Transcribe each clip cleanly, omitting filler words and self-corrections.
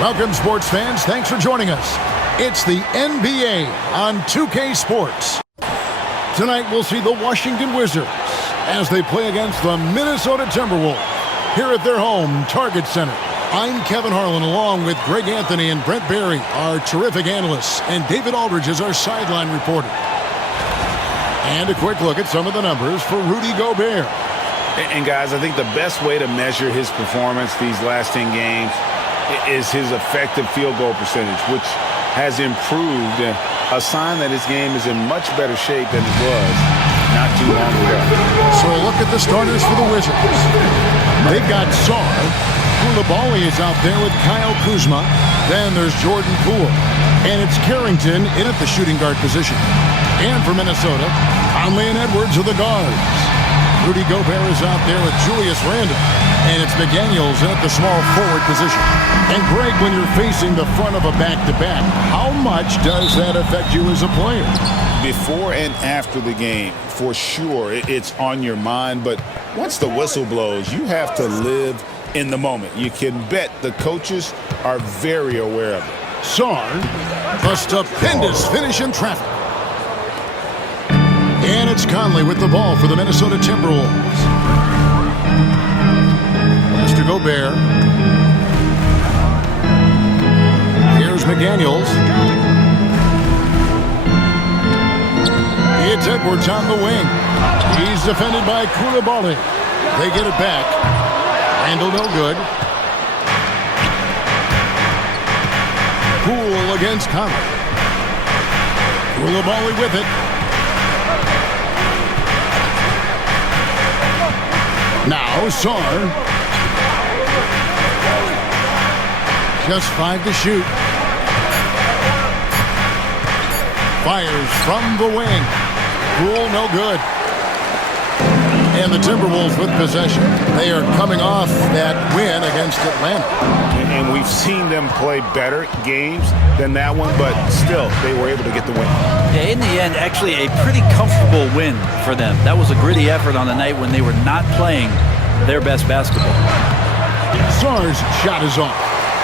Welcome, sports fans. Thanks for joining us. It's the NBA on 2K Sports. Tonight, we'll see the Washington Wizards as they play against the Minnesota Timberwolves here at their home, Target Center. I'm Kevin Harlan, along with Greg Anthony and Brent Barry, our terrific analysts, and David Aldridge is our sideline reporter. And a quick look at some of the numbers for Rudy Gobert. And guys, I think the best way to measure his performance these last 10 games is his effective field goal percentage, which has improved, a sign that his game is in much better shape than it was not too long ago. So a look at the starters for the Wizards. They've got Sar. Koulibaly is out there with Kyle Kuzma. Then there's Jordan Poole. And it's Carrington in at the shooting guard position. And for Minnesota, Conley and Edwards are the guards. Rudy Gobert is out there with Julius Randle. And it's McDaniels at the small forward position. And Greg, when you're facing the front of a back-to-back, how much does that affect you as a player? Before and after the game, for sure, it's on your mind. But once the whistle blows, you have to live in the moment. You can bet the coaches are very aware of it. Sar, a stupendous finish in traffic. And it's Conley with the ball for the Minnesota Timberwolves. Pass to Gobert. Here's McDaniels. It's Edwards on the wing. He's defended by Koulibaly. They get it back. Randle no good. Poole against Conley. Koulibaly with it. Now Sar. Just 5 to shoot. Fires from the wing. Poole no good. And the Timberwolves with possession. They are coming off that win against Atlanta. And we've seen them play better games than that one, but still, they were able to get the win. Yeah, in the end, actually a pretty comfortable win for them. That was a gritty effort on a night when they were not playing their best basketball. Sar's shot is off.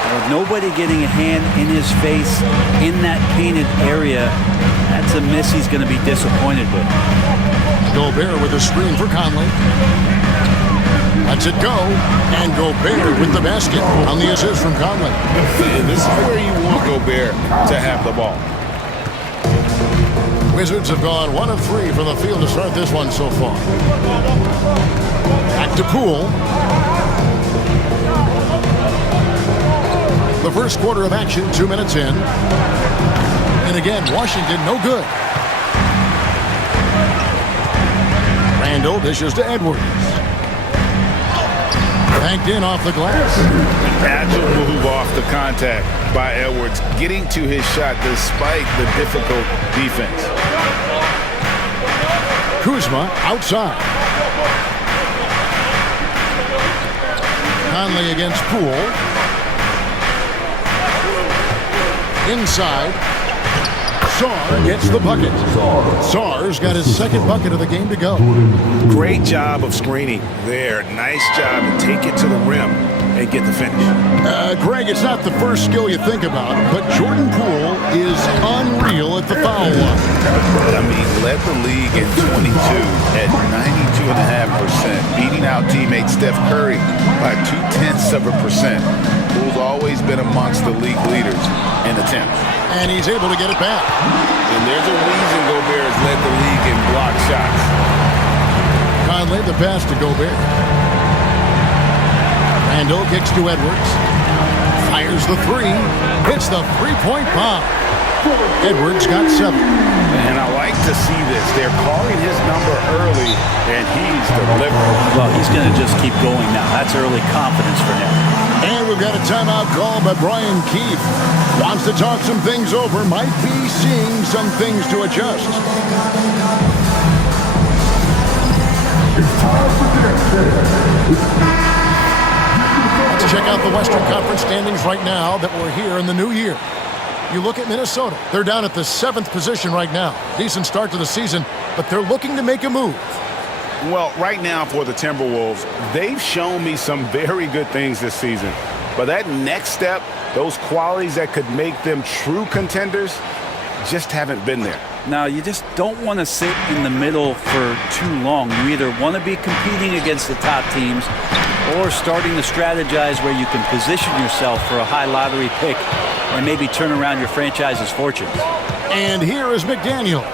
With nobody getting a hand in his face in that painted area, that's a miss he's going to be disappointed with. Gobert with a screen for Conley. Lets it go. And Gobert with the basket on the assist from Conley. And this is where you want Gobert to have the ball. Wizards have gone 1 of 3 from the field to start this one so far. Back to Poole. The first quarter of action, 2 minutes in. And again, Washington no good. Randle dishes to Edwards. Banked in off the glass. Agile move off the contact by Edwards, getting to his shot despite the difficult defense. Kuzma outside. Conley against Poole. Inside. Sar gets the bucket. Sar's got his second bucket of the game to go. Great job of screening there. Nice job to take it to the rim and get the finish. Greg, it's not the first skill you think about, but Jordan Poole is unreal at the foul line. I mean, led the league in 22 at 92.5%, beating out teammate Steph Curry by 0.2%. Poole's always been amongst the league leaders in attempts. And he's able to get it back. And there's a reason Gobert has led the league in block shots. Conley, the pass to Gobert. Randle kicks to Edwards. Fires the three. Hits the three-point bomb. Edwards got 7. And I like to see this. They're calling his number early, and he's delivering. Well, he's going to just keep going now. That's early confidence for him. And we've got a timeout call by Brian Keefe. Wants to talk some things over. Might be seeing some things to adjust. Let's check out the Western Conference standings right now that we're here in the new year. You look at Minnesota. They're down at the 7th position right now. Decent start to the season, but they're looking to make a move. Well, right now for the Timberwolves, they've shown me some very good things this season. But that next step, those qualities that could make them true contenders, just haven't been there. Now, you just don't want to sit in the middle for too long. You either want to be competing against the top teams or starting to strategize where you can position yourself for a high lottery pick and maybe turn around your franchise's fortunes. And here is McDaniels.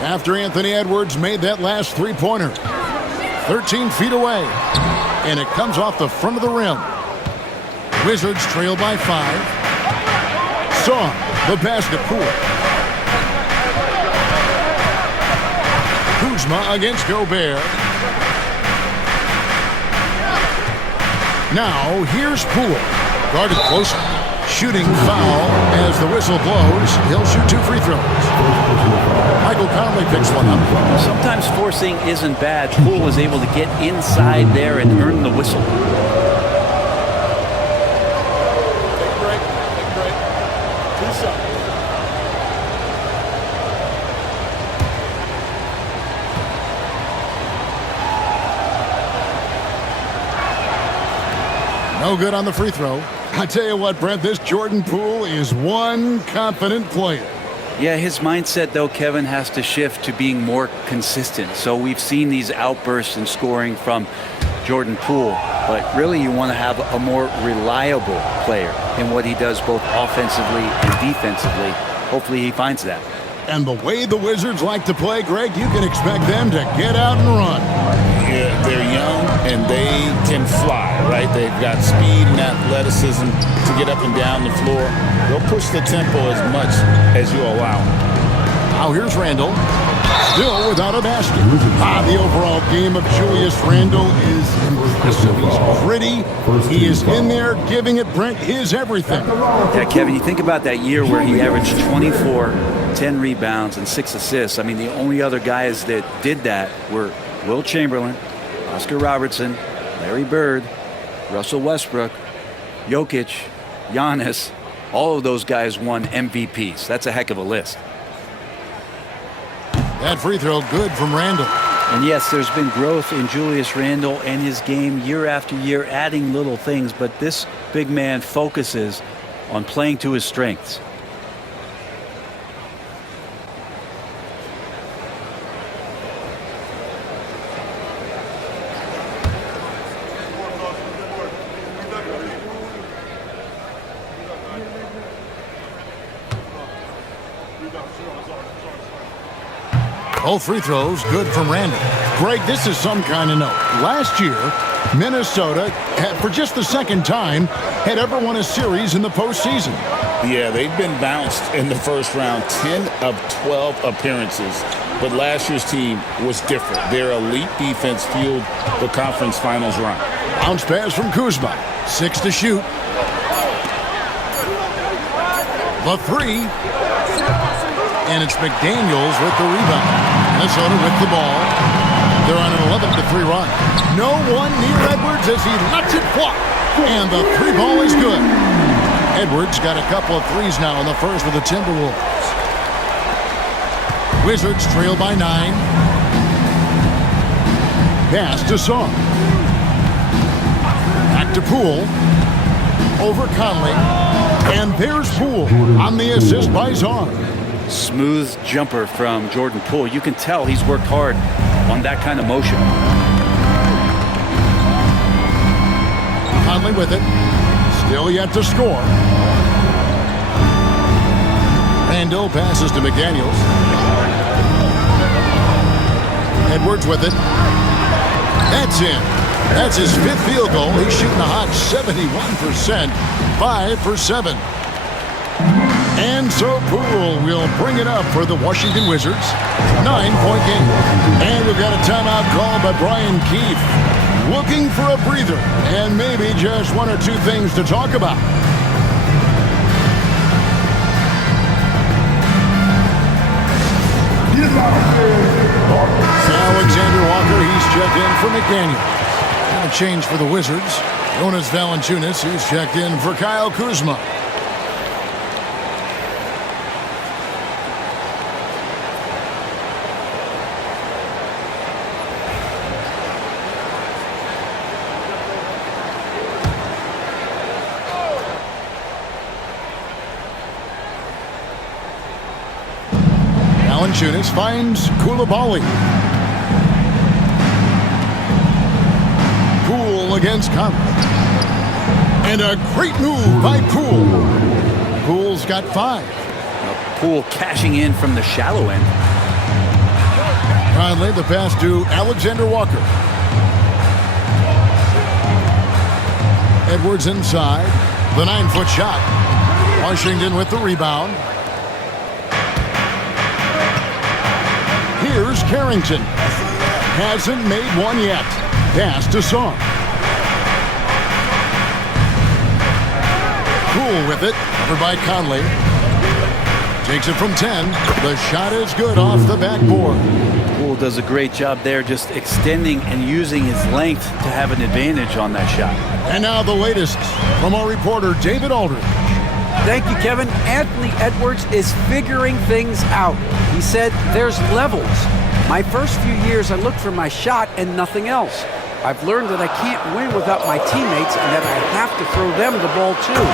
After Anthony Edwards made that last three-pointer. 13 feet away. And it comes off the front of the rim. Wizards trail by 5. Song, the pass to Poole. Kuzma against Gobert. Now, here's Poole. Guarded closer. Shooting foul as the whistle blows. He'll shoot 2 free throws. Michael Conley picks one up. Sometimes forcing isn't bad. Poole is able to get inside there and earn the whistle. Take a break. Take a break. 2 seconds. No good on the free throw. I tell you what, Brent, this Jordan Poole is one confident player. Yeah, his mindset, though, Kevin, has to shift to being more consistent. So we've seen these outbursts in scoring from Jordan Poole, but really you want to have a more reliable player in what he does both offensively and defensively. Hopefully he finds that. And the way the Wizards like to play, Greg, you can expect them to get out and run. Yeah, they're young and they can fly, right? They've got speed and athleticism to get up and down the floor. They'll push the tempo as much as you allow. Now here's Randle. Still without a basket. The overall game of Julius Randle is impressive. He's gritty. He is in there giving it, Brent, his everything. Yeah, Kevin, you think about that year where he averaged 24, 10 rebounds, and 6 assists. I mean, the only other guys that did that were Will Chamberlain, Oscar Robertson, Larry Bird, Russell Westbrook, Jokic, Giannis. All of those guys won MVPs. That's a heck of a list. That free throw good from Randle. And yes, there's been growth in Julius Randle and his game year after year, adding little things, but this big man focuses on playing to his strengths. Both free throws good from Randle. Greg, this is some kind of note. Last year, Minnesota, for just the second time, had ever won a series in the postseason. Yeah, they've been bounced in the first round, 10 of 12 appearances. But last year's team was different. Their elite defense fueled the conference finals run. Bounce pass from Kuzma. 6 to shoot. The 3. And it's McDaniels with the rebound. Minnesota with the ball. They're on an 11-3 run. No one near Edwards as he lets it fly. And the 3 ball is good. Edwards got a couple of threes now in the first with the Timberwolves. Wizards trail by 9. Pass to Song. Back to Poole. Over Conley. And there's Poole on the assist by Song. Smooth jumper from Jordan Poole. You can tell he's worked hard on that kind of motion. Conley with it. Still yet to score. Randle passes to McDaniels. Edwards with it. That's in. That's his 5th field goal. He's shooting a hot 71%. 5 for 7. And so Poole will bring it up for the Washington Wizards. 9-point game. And we've got a timeout called by Brian Keefe. Looking for a breather and maybe just 1 or 2 things to talk about. Alexander Walker, he's checked in for McDaniels. And a change for the Wizards. Jonas Valanciunas, he's checked in for Kyle Kuzma. Valanciunas finds Koulibaly. Poole against Conley. And a great move by Poole. Poole's got 5. Poole cashing in from the shallow end. Conley, the pass to Alexander Walker. Edwards inside. The 9-foot shot. Washington with the rebound. Here's Carrington. Hasn't made one yet. Pass to Song. Poole with it. Over by Conley. Takes it from 10. The shot is good off the backboard. Poole does a great job there, just extending and using his length to have an advantage on that shot. And now the latest from our reporter, David Aldridge. Thank you, Kevin. Anthony Edwards is figuring things out. He said there's levels. My first few years, I looked for my shot and nothing else. I've learned that I can't win without my teammates and that I have to throw them the ball too.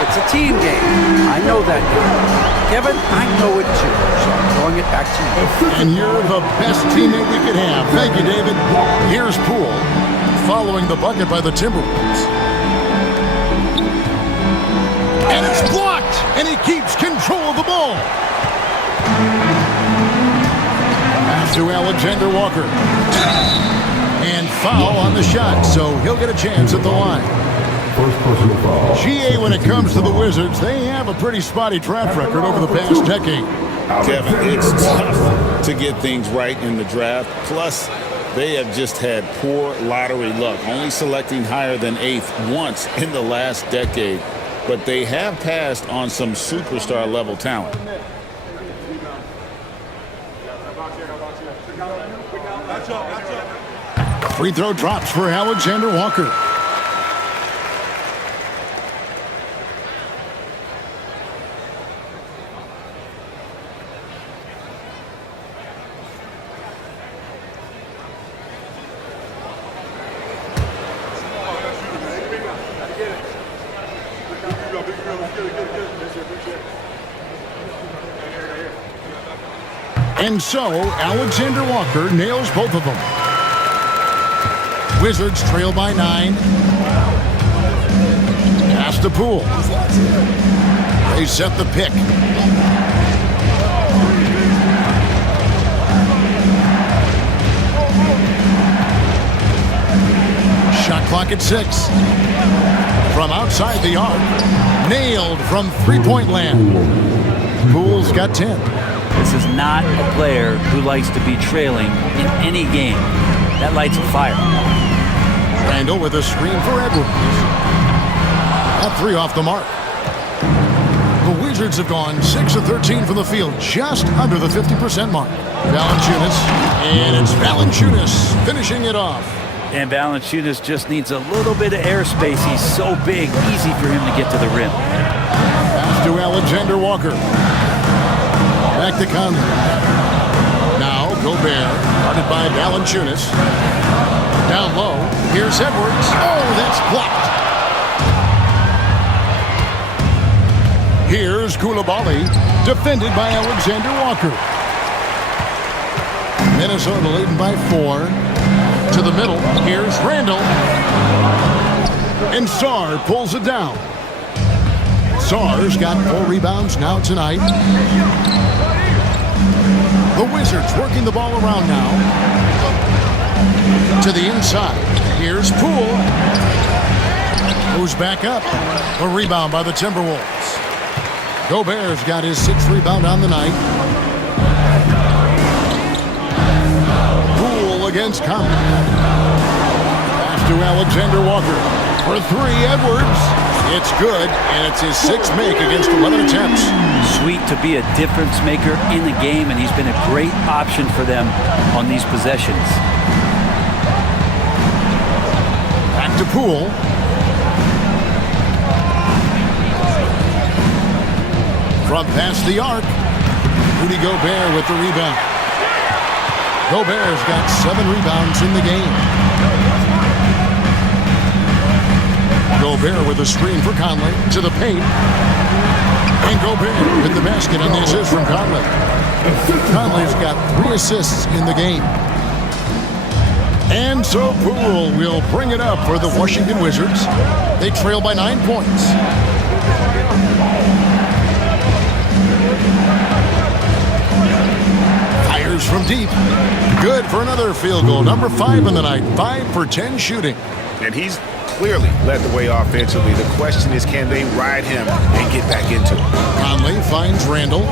It's a team game. I know that now. Kevin, I know it too. So I'm throwing it back to you. And you're the best teammate we could have. Thank you, David. Here's Poole following the bucket by the Timberwolves. And it's blocked, and he keeps control of the ball. Pass to Alexander Walker. And foul on the shot, so he'll get a chance at the line. First personal foul. GA, when it comes to the Wizards, they have a pretty spotty track record over the past decade. Kevin, it's tough to get things right in the draft. Plus, they have just had poor lottery luck, only selecting higher than 8th once in the last decade. But they have passed on some superstar-level talent. Free throw drops for Alexander Walker. And so, Alexander Walker nails both of them. Wizards trail by 9. Pass to Poole. They set the pick. Shot clock at 6. From outside the arc. Nailed from three-point land. Poole's got 10. This is not a player who likes to be trailing in any game. That lights a fire. Randall with a screen for Edwards. That 3 off the mark. The Wizards have gone 6 of 13 from the field, just under the 50% mark. Valanciunas, and it's Valanciunas finishing it off. And Valanciunas just needs a little bit of airspace. He's so big, easy for him to get to the rim. Pass to Alexander Walker. Back to Conley. Now Gobert, guarded by Valanciunas. Down low, here's Edwards. Oh, that's blocked. Here's Koulibaly, defended by Alexander Walker. Minnesota leading by 4. To the middle, here's Randall. And Sarr pulls it down. Sarr's got 4 rebounds now tonight. The Wizards working the ball around now. To the inside. Here's Poole. Goes back up. A rebound by the Timberwolves. Gobert's got his 6th rebound on the night. Poole against Conley. Pass to Alexander Walker. For 3, Edwards. It's good, and it's his 6th make against 11 attempts. Sweet to be a difference maker in the game, and he's been a great option for them on these possessions. Back to Poole. From past the arc, Rudy Gobert with the rebound. Gobert's got 7 rebounds in the game. Gobert with a screen for Conley to the paint. And Gobert with the basket on the assist from Conley. Conley's got 3 assists in the game. And so Poole will bring it up for the Washington Wizards. They trail by 9 points. Fires from deep. Good for another field goal. Number 5 in the night. 5 for 10 shooting. And he's clearly led the way offensively. The question is, can they ride him and get back into it? Conley finds Randall.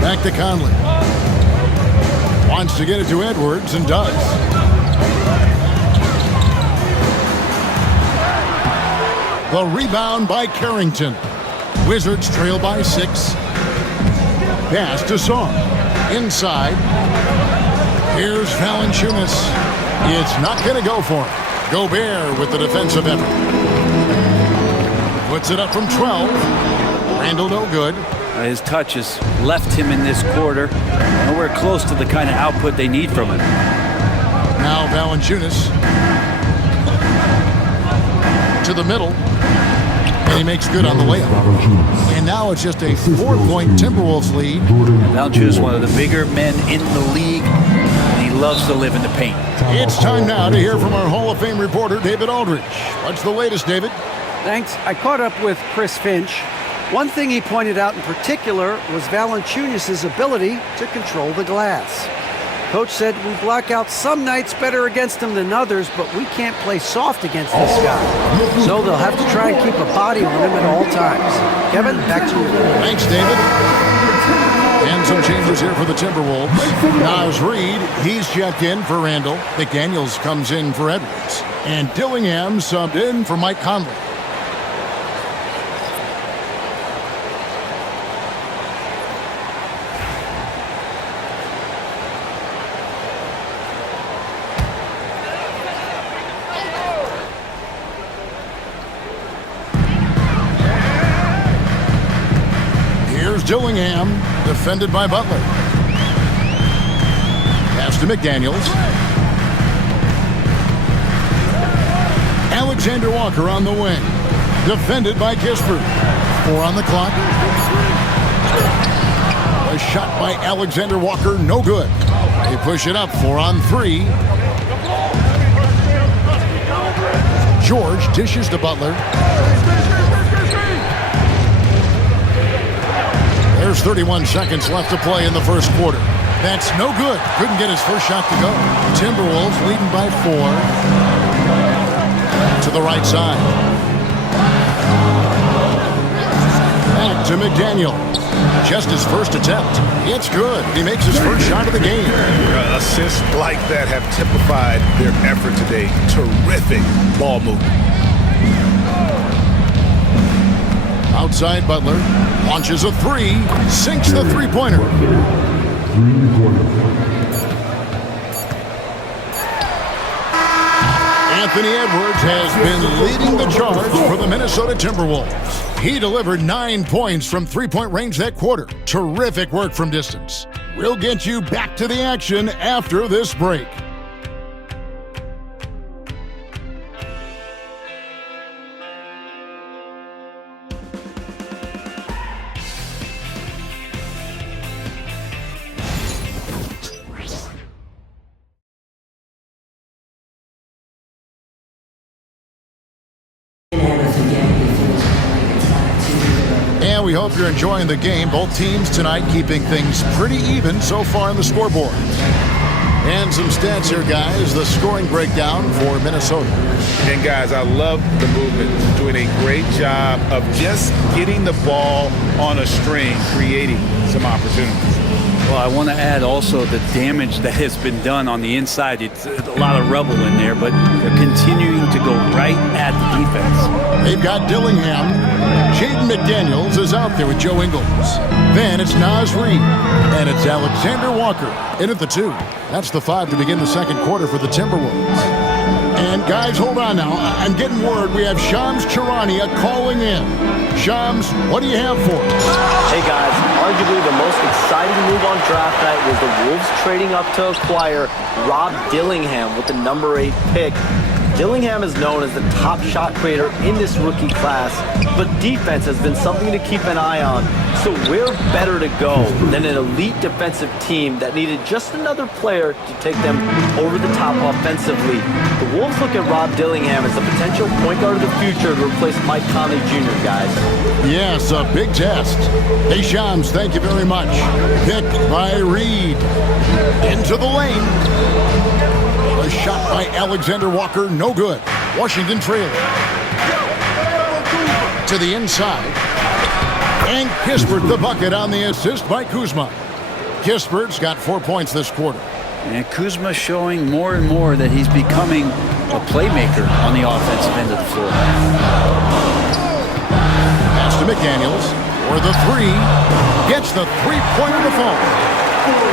Back to Conley. Wants to get it to Edwards and does. The rebound by Carrington. Wizards trail by 6. Pass to Song. Inside. Here's Valanciunas. It's not going to go for him. Gobert with the defensive effort. Puts it up from 12. Randall no good. His touch has left him in this quarter. Nowhere close to the kind of output they need from him. Now Valanciunas to the middle. And he makes good on the layup. And now it's just a 4-point Timberwolves lead. Valanciunas is one of the bigger men in the league. And he loves to live in the paint. It's time now to hear from our Hall of Fame reporter, David Aldridge. What's the latest, David? Thanks. I caught up with Chris Finch. One thing he pointed out in particular was Valanciunas' ability to control the glass. Coach said we block out some nights better against him than others, but we can't play soft against this guy. So they'll have to try and keep a body on him at all times. Kevin, back to you. Thanks, David. And some changes here for the Timberwolves. Naz Reid, he's checked in for Randall. McDaniels comes in for Edwards. And Dillingham subbed in for Mike Conley. Dillingham, defended by Butler. Pass to McDaniels. Alexander Walker on the wing. Defended by Kispert. 4 on the clock. A shot by Alexander Walker, no good. They push it up, 4 on 3. George dishes to Butler. There's 31 seconds left to play in the first quarter. That's no good. Couldn't get his first shot to go. Timberwolves leading by 4. To the right side. Back to McDaniel. Just his first attempt. It's good. He makes his first shot of the game. Assists like that have typified their effort today. Terrific ball movement. Outside Butler. Launches a 3. Sinks the three-pointer. Anthony Edwards has been leading the charge for the Minnesota Timberwolves. He delivered 9 points from three-point range that quarter. Terrific work from distance. We'll get you back to the action after this break. And we hope you're enjoying the game. Both teams tonight keeping things pretty even so far on the scoreboard. And some stats here, guys. The scoring breakdown for Minnesota. And, guys, I love the movement. Doing a great job of just getting the ball on a string, creating some opportunities. Well, I want to add also the damage that has been done on the inside. It's a lot of rubble in there, but they're continuing to go right at the defense. They've got Dillingham. Jaden McDaniels is out there with Joe Ingles. Then it's Naz Reid. And it's Alexander Walker in at the 2. That's the 5 to begin the second quarter for the Timberwolves. And, guys, hold on now. I'm getting word we have Shams Charania calling in. Shams, what do you have for us? Hey, guys. Arguably the most exciting move on draft night was the Wolves trading up to acquire Rob Dillingham with the number 8 pick. Dillingham is known as the top shot creator in this rookie class, but defense has been something to keep an eye on. So where better to go than an elite defensive team that needed just another player to take them over the top offensively? The Wolves look at Rob Dillingham as the potential point guard of the future to replace Mike Conley Jr., guys. Yes, a big test. Hey, Shams, thank you very much. Picked by Reed. Into the lane. A shot by Alexander Walker, no good. Washington trailing. To the inside. And Kispert the bucket on the assist by Kuzma. Kispert's got 4 points this quarter. And Kuzma showing more and more that he's becoming a playmaker on the offensive end of the floor. Pass to McDaniels for the three. Gets the three-pointer to fall.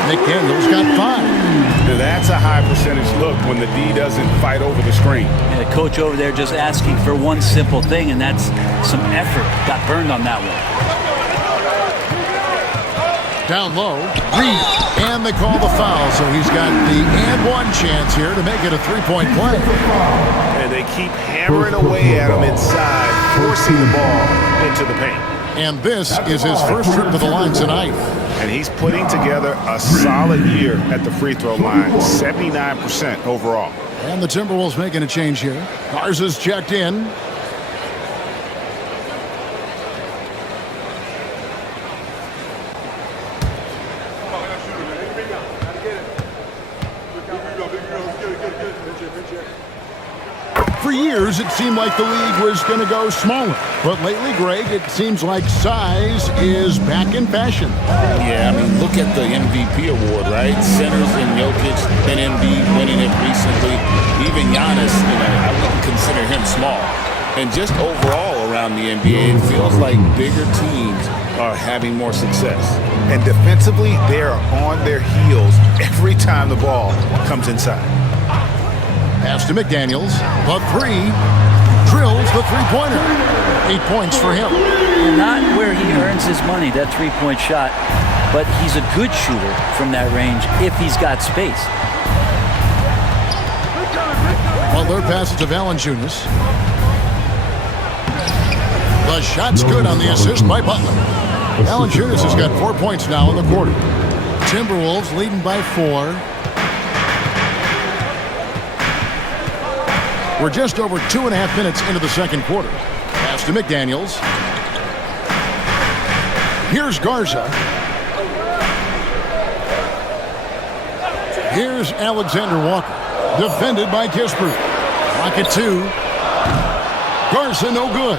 McDaniels got 5. That's a high percentage look when the D doesn't fight over the screen. And the coach over there just asking for one simple thing, and that's some effort. Got burned on that one. Down low, Reed, and they call the foul, so he's got the and one chance here to make it a three-point play. And they keep hammering away at him inside, forcing the ball into the paint. And this is his first trip to the line tonight. And he's putting together a solid year at the free throw line, 79% overall. And the Timberwolves making a change here. Garza's checked in. For years, it seemed like the league was going to go smaller. But lately, Greg, it seems like size is back in fashion. Yeah, I mean, look at the MVP award, right? Centers and Jokic and Embiid winning it recently. Even Giannis, I wouldn't consider him small. And just overall around the NBA, it feels like bigger teams are having more success. And defensively, they are on their heels every time the ball comes inside. Pass to McDaniels. The three. Drills the three-pointer. 8 points for him. And not where he earns his money, that three-point shot, but he's a good shooter from that range if he's got space. Butler passes to Valanciunas. The shot's good on the assist by Butler. Valanciunas has got 4 points now in the quarter. Timberwolves leading by 4. We're just over 2.5 minutes into the second quarter. Pass to McDaniels. Here's Garza. Here's Alexander Walker. Defended by Kispert. Clock at 2. Garza no good.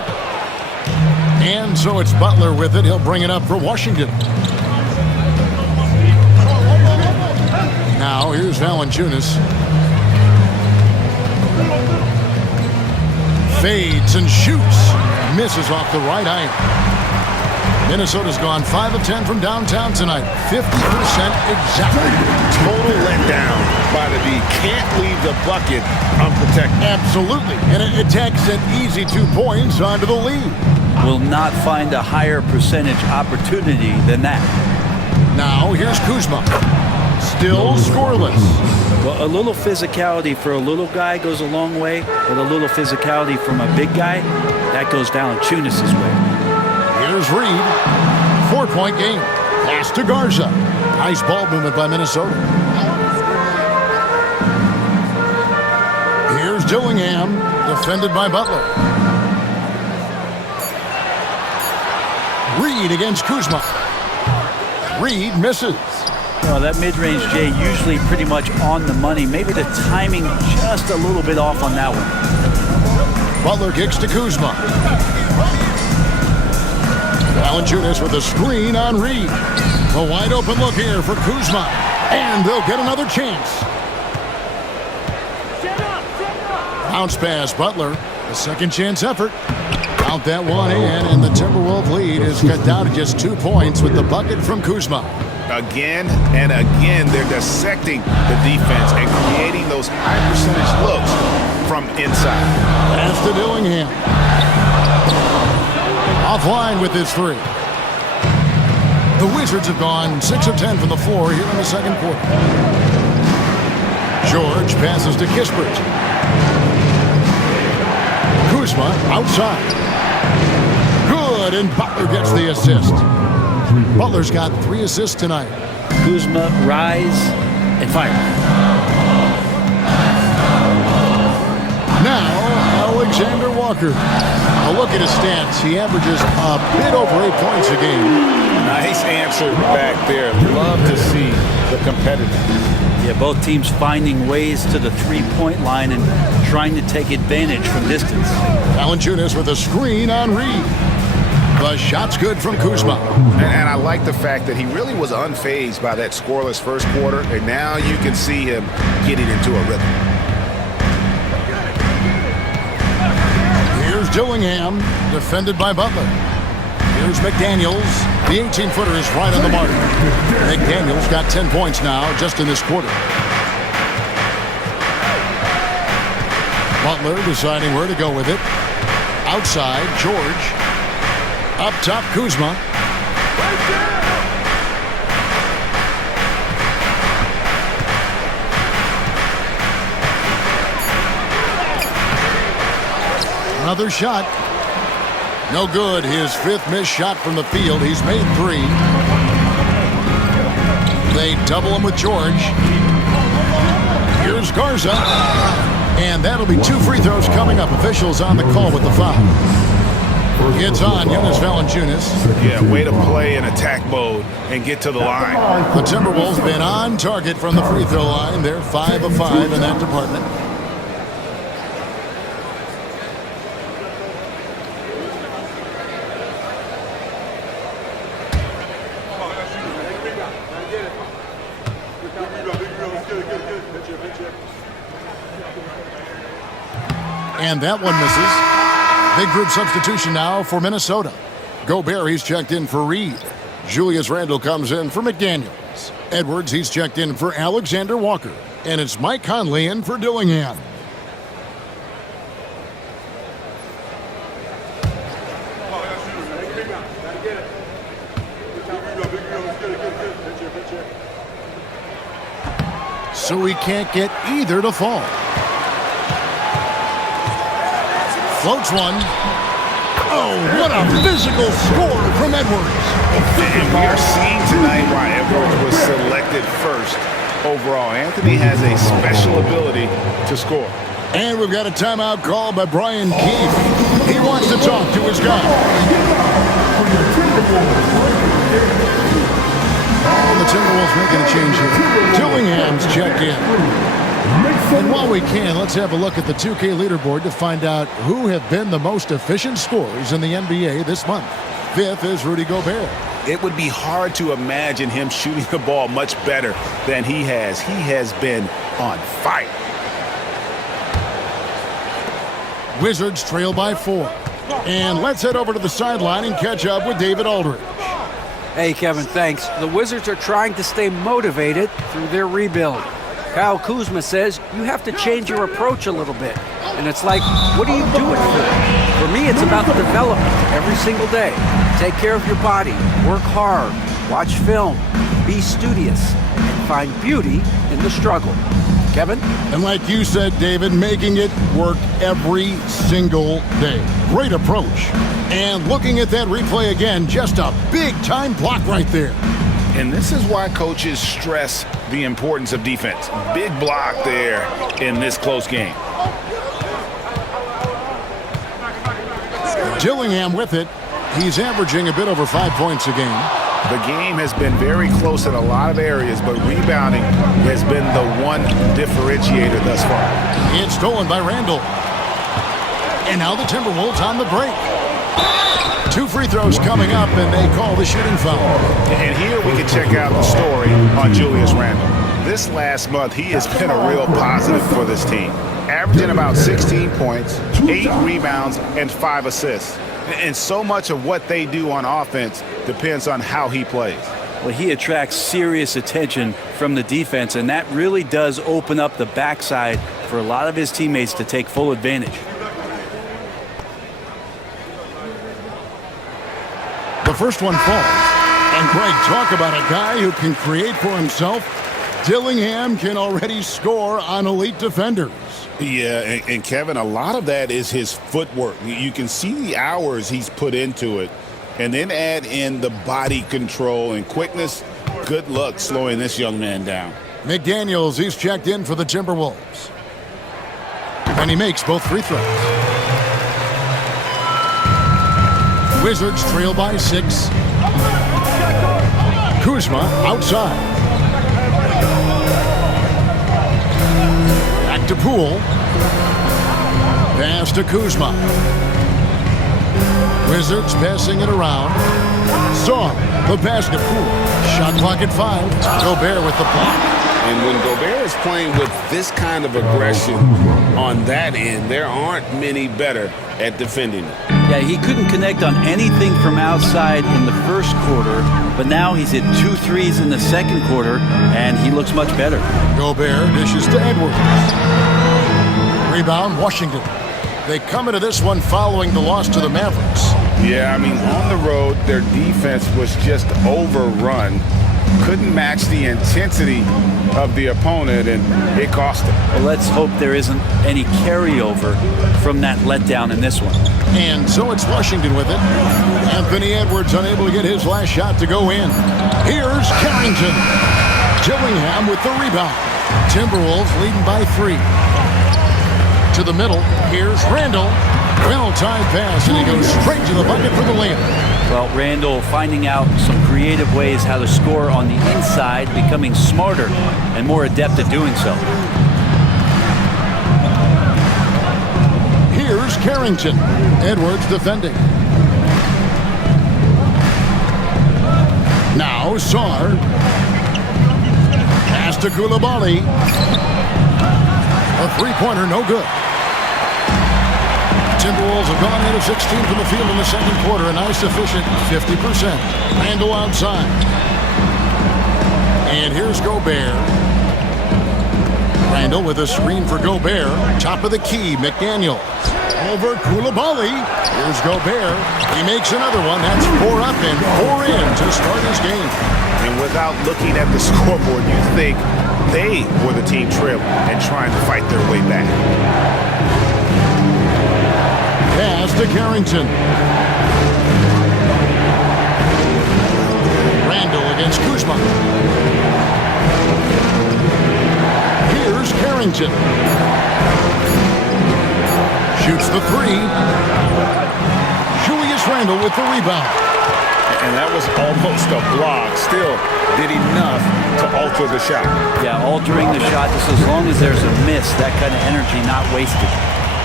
And so it's Butler with it. He'll bring it up for Washington. Now here's Valanciunas. Fades and shoots. Misses off the right iron. Minnesota's gone 5 of 10 from downtown tonight. 50% exactly. Total letdown by the D. Can't leave the bucket unprotected. Absolutely. And it takes an easy 2 points onto the lead. Will not find a higher percentage opportunity than that. Now here's Kuzma. Still scoreless. Well, a little physicality for a little guy goes a long way, but a little physicality from a big guy, that goes Valanciunas' way. Here's Reed. 4-point game. Pass to Garza. Nice ball movement by Minnesota. Here's Dillingham. Defended by Butler. Reed against Kuzma. Reed misses. Well, that mid-range, Jay, usually pretty much on the money. Maybe the timing just a little bit off on that one. Butler kicks to Kuzma. Valanciunas with a screen on Reed. A wide open look here for Kuzma. And they'll get another chance. Bounce pass, Butler. A second chance effort. Count that one in, and the Timberwolves lead is cut down to just 2 points with the bucket from Kuzma. Again and again, they're dissecting the defense and creating those high percentage looks from inside. Pass to Dillingham. Offline with his three. The Wizards have gone 6 of 10 from the floor here in the second quarter. George passes to Kispert. Kuzma outside. Good, and Butler gets the assist. Butler's got 3 assists tonight. Kuzma, rise, and fire. Now, Alexander Walker. A look at his stats. He averages a bit over 8 points a game. Nice answer back there. Love to see the competitiveness. Yeah, both teams finding ways to the three-point line and trying to take advantage from distance. Valanciunas with a screen on Reed. The shot's good from Kuzma. And I like the fact that he really was unfazed by that scoreless first quarter, and now you can see him getting into a rhythm. Here's Dillingham, defended by Butler. Here's McDaniels. The 18-footer is right on the mark. McDaniels got 10 points now just in this quarter. Butler deciding where to go with it. Outside, George. Up top, Kuzma. Another shot. No good. His 5th missed shot from the field. He's made 3. They double him with George. Here's Garza. And that'll be 2 free throws coming up. Officials on the call with the foul. It's on Jonas Valanciunas. Yeah, way to play in attack mode and get to the line. The Timberwolves been on target from the free throw line. They're 5 of 5 in that department. And that one misses. Big group substitution now for Minnesota. Gobert, he's checked in for Reed. Julius Randle comes in for McDaniels. Edwards, he's checked in for Alexander Walker. And it's Mike Conley in for Dillingham. So he can't get either to fall. Floats one. Oh, what a physical score from Edwards. And we are seeing tonight why Edwards was selected first overall. Anthony has a special ability to score. And we've got a timeout called by Brian Keefe. He wants to talk to his guy. And the Timberwolves making a change here. Dillingham's checked in. And while we can, let's have a look at the 2K leaderboard to find out who have been the most efficient scorers in the NBA this month. 5th is Rudy Gobert. It would be hard to imagine him shooting the ball much better than he has. He has been on fire. Wizards trail by 4. And let's head over to the sideline and catch up with David Aldridge. Hey, Kevin, thanks. The Wizards are trying to stay motivated through their rebuild. Kyle Kuzma says you have to change your approach a little bit. And it's like, what do you do it for? For me, it's about development every single day. Take care of your body, work hard, watch film, be studious, and find beauty in the struggle. Kevin? And like you said, David, making it work every single day. Great approach. And looking at that replay again, just a big-time block right there. And this is why coaches stress the importance of defense. Big block there in this close game. Dillingham with it. He's averaging a bit over 5 points a game. The game has been very close in a lot of areas, but rebounding has been the one differentiator thus far. It's stolen by Randle. And now the Timberwolves on the break. 2 free throws coming up, and they call the shooting foul. And here we can check out the story on Julius Randle. This last month, he has been a real positive for this team, averaging about 16 points, 8 rebounds, and 5 assists. And so much of what they do on offense depends on how he plays. Well, he attracts serious attention from the defense, and that really does open up the backside for a lot of his teammates to take full advantage. The first one falls. And Greg, talk about a guy who can create for himself Dillingham can already score on elite defenders. Yeah, and Kevin, a lot of that is his footwork. You can see the hours he's put into it, and then add in the body control and quickness. Good luck slowing this young man down. McDaniels, he's checked in for the Timberwolves. And he makes both free throws. Wizards trail by 6. Kuzma outside. Back to Poole. Pass to Kuzma. Wizards passing it around. Saw the pass to Poole. Shot clock at 5. Gobert with the block. And when Gobert is playing with this kind of aggression on that end, there aren't many better at defending it. Yeah, he couldn't connect on anything from outside in the first quarter, but now he's hit 2 threes in the second quarter, and he looks much better. Gobert dishes to Edwards. Rebound, Washington. They come into this one following the loss to the Mavericks. Yeah, I mean, on the road, their defense was just overrun. Couldn't match the intensity of the opponent, and it cost them. Well, let's hope there isn't any carryover from that letdown in this one. And so it's Washington with it. Anthony Edwards unable to get his last shot to go in. Here's Carrington. Dillingham with the rebound. Timberwolves leading by 3. To the middle. Here's Randall. Well-timed pass, and he goes straight to the bucket for the layup. Well, Randall finding out some creative ways how to score on the inside, becoming smarter and more adept at doing so. Here's Carrington. Edwards defending. Now Sarr. Pass to Coulibaly. A three-pointer, no good. Timberwolves have gone 8 of 16 from the field in the second quarter, a nice efficient 50%. Randall outside. And here's Gobert. Randall with a screen for Gobert. Top of the key, McDaniels. Over Coulibaly. Here's Gobert. He makes another one. That's 4 up and 4 in to start his game. And without looking at the scoreboard, you think they were the team trailing and trying to fight their way back. Pass to Carrington. Randall against Kuzma. Here's Carrington. Shoots the 3. Julius Randall with the rebound. And that was almost a block. Still did enough to alter the shot. Yeah, altering the shot just as long as there's a miss, that kind of energy not wasted.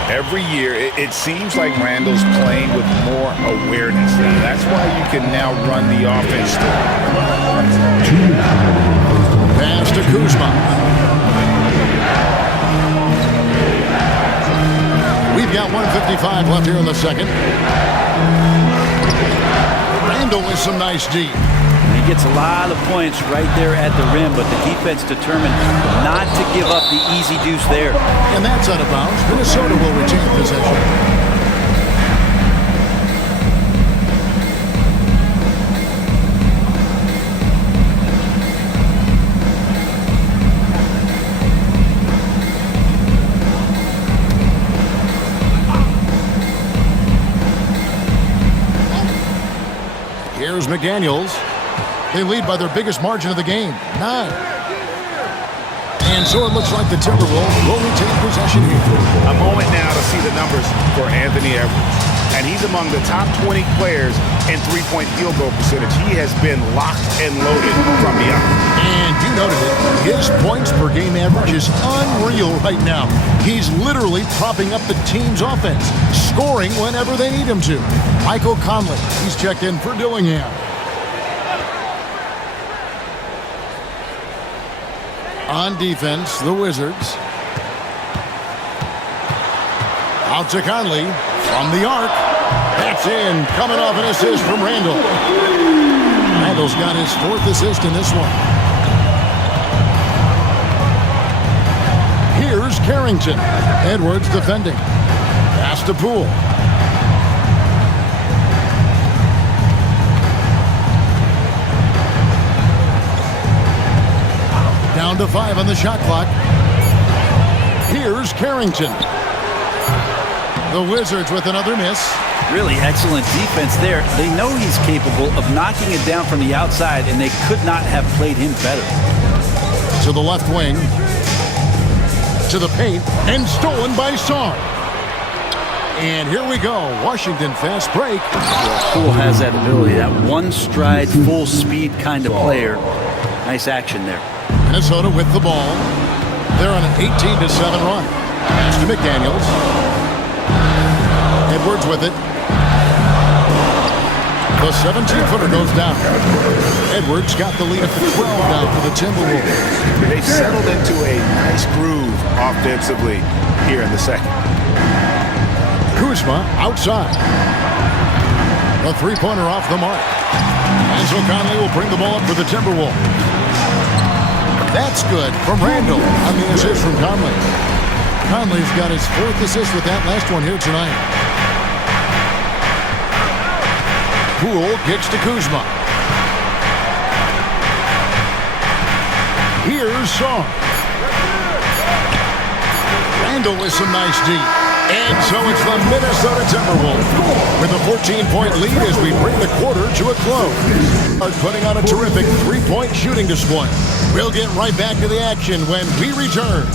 Every year, it seems like Randall's playing with more awareness. Now, that's why you can now run the offense. Pass to Kuzma. We've got 1:55 left here in the second. Randall with some nice D. He gets a lot of points right there at the rim, but the defense determined not to give up the easy deuce there. And that's out of bounds. Minnesota will retain possession. Here's McDaniels. They lead by their biggest margin of the game, 9. And so it looks like the Timberwolves will retain possession here. A moment now to see the numbers for Anthony Edwards. And he's among the top 20 players in three-point field goal percentage. He has been locked and loaded from the up. And you noted it. His points per game average is unreal right now. He's literally propping up the team's offense, scoring whenever they need him to. Michael Conley, he's checked in for Dillingham. On defense, the Wizards. Out to Conley from the arc. That's in, coming off an assist from Randall. Randall's got his 4th assist in this one. Here's Carrington. Edwards defending. Pass to Poole. Down to 5 on the shot clock. Here's Carrington. The Wizards with another miss. Really excellent defense there. They know he's capable of knocking it down from the outside, and they could not have played him better. To the left wing. To the paint. And stolen by Sarr. And here we go. Washington fast break. Poole has that ability, that one stride, full speed kind of player. Nice action there. Minnesota with the ball. They're on an 18-7 run. Pass to McDaniels. Edwards with it. The 17-footer goes down. Edwards got the lead at the 12 now for the Timberwolves. They've settled into a nice groove offensively here in the second. Kuzma outside. The three-pointer off the mark. Ansel Conley will bring the ball up for the Timberwolves. That's good from Randall on the assist from Conley. Conley's got his 4th assist with that last one here tonight. Poole kicks to Kuzma. Here's Sarr. Randall with some nice D. And so it's the Minnesota Timberwolves with a 14-point lead as we bring the quarter to a close. Are putting on a terrific 3-point shooting display. We'll get right back to the action when we return.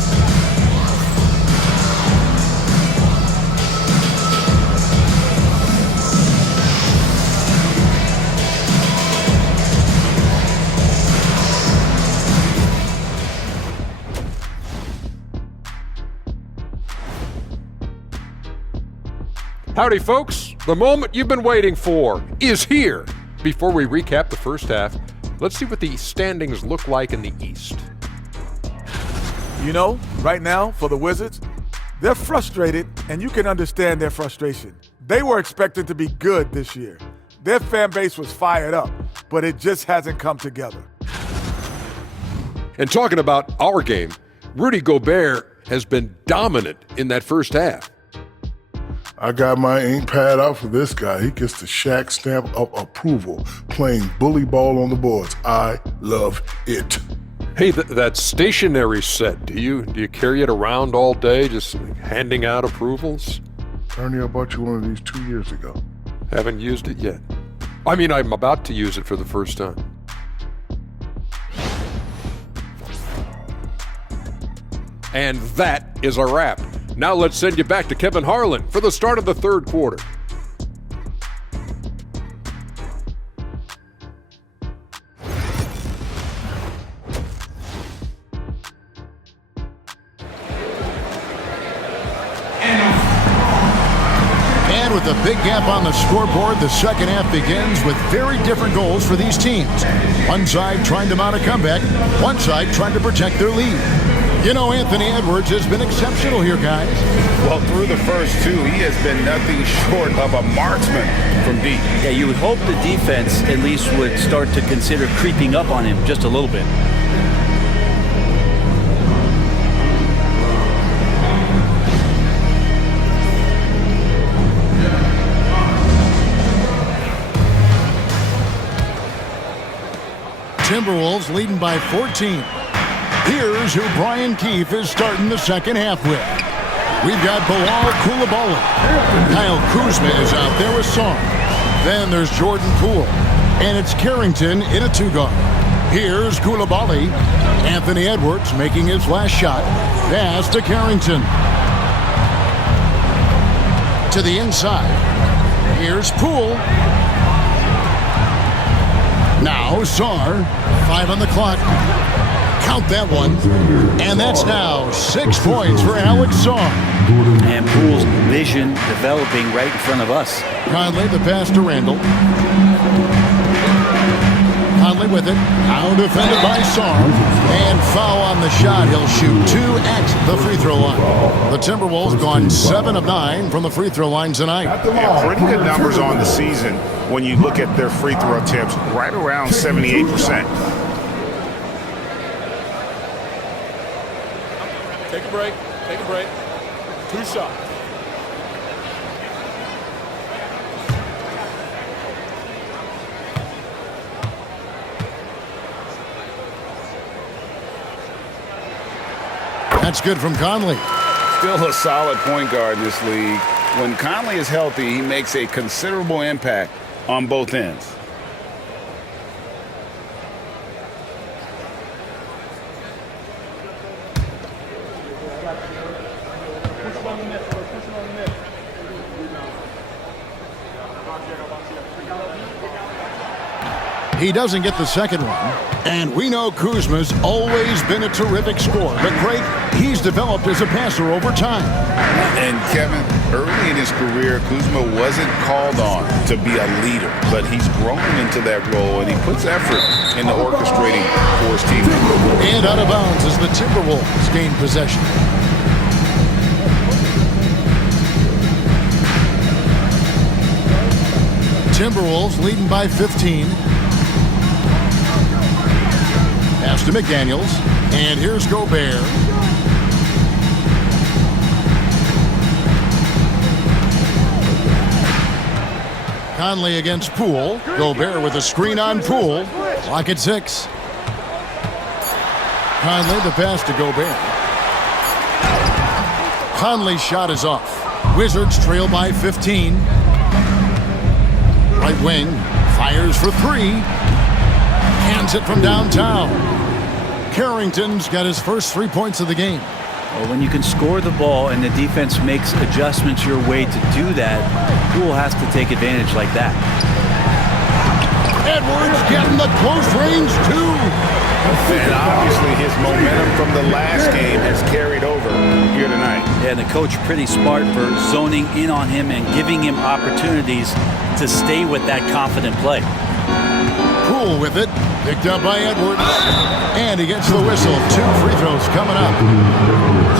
Howdy, folks. The moment you've been waiting for is here. Before we recap the first half, let's see what the standings look like in the East. You know, right now, for the Wizards, they're frustrated, and you can understand their frustration. They were expected to be good this year. Their fan base was fired up, but it just hasn't come together. And talking about our game, Rudy Gobert has been dominant in that first half. I got my ink pad out for this guy. He gets the Shaq stamp of approval, playing bully ball on the boards. I love it. Hey, that stationary set, do you carry it around all day, just handing out approvals? Ernie, I bought you one of these 2 years ago. Haven't used it yet. I mean, I'm about to use it for the first time. And that is a wrap. Now let's send you back to Kevin Harlan for the start of the third quarter. And with a big gap on the scoreboard, the second half begins with very different goals for these teams. One side trying to mount a comeback, one side trying to protect their lead. You know, Anthony Edwards has been exceptional here, guys. Well, through the first two, he has been nothing short of a marksman from deep. Yeah, you would hope the defense at least would start to consider creeping up on him just a little bit. Timberwolves leading by 14. Here's who Brian Keefe is starting the second half with. We've got Bilal Coulibaly. Kyle Kuzma is out there with Sarr. Then there's Jordan Poole. And it's Carrington in a two-guard. Here's Coulibaly. Anthony Edwards making his last shot. Pass to Carrington. To the inside. Here's Poole. Now Sarr. 5 on the clock. Count that one. And that's now 6 points for Alex Sarr. And Poole's vision developing right in front of us. Conley, the pass to Randall. Conley with it. Now defended by Sarr. And foul on the shot. He'll shoot 2 at the free throw line. The Timberwolves gone 7 of 9 from the free throw line tonight. Yeah, pretty good numbers on the season when you look at their free throw attempts, right around 78%. Take a break. Take a break. 2 shots. That's good from Conley. Still a solid point guard in this league. When Conley is healthy, he makes a considerable impact on both ends. He doesn't get the second one. And we know Kuzma's always been a terrific scorer. But, Craig, he's developed as a passer over time. And, Kevin, early in his career, Kuzma wasn't called on to be a leader. But he's grown into that role, and he puts effort into orchestrating for his team. And out of bounds as the Timberwolves gain possession. Timberwolves leading by 15. Pass to McDaniels, and here's Gobert. Conley against Poole. Gobert with a screen on Poole. Clock at 6. Conley, the pass to Gobert. Conley's shot is off. Wizards trail by 15. Right wing, fires for 3. Hands it from downtown. Carrington's got his first 3 points of the game. Well, when you can score the ball and the defense makes adjustments your way to do that, Poole has to take advantage like that. Edwards getting the close range, too. And obviously his momentum from the last game has carried over here tonight. Yeah, and the coach pretty smart for zoning in on him and giving him opportunities to stay with that confident play. Poole with it, picked up by Edwards, and he gets the whistle. 2 free throws coming up.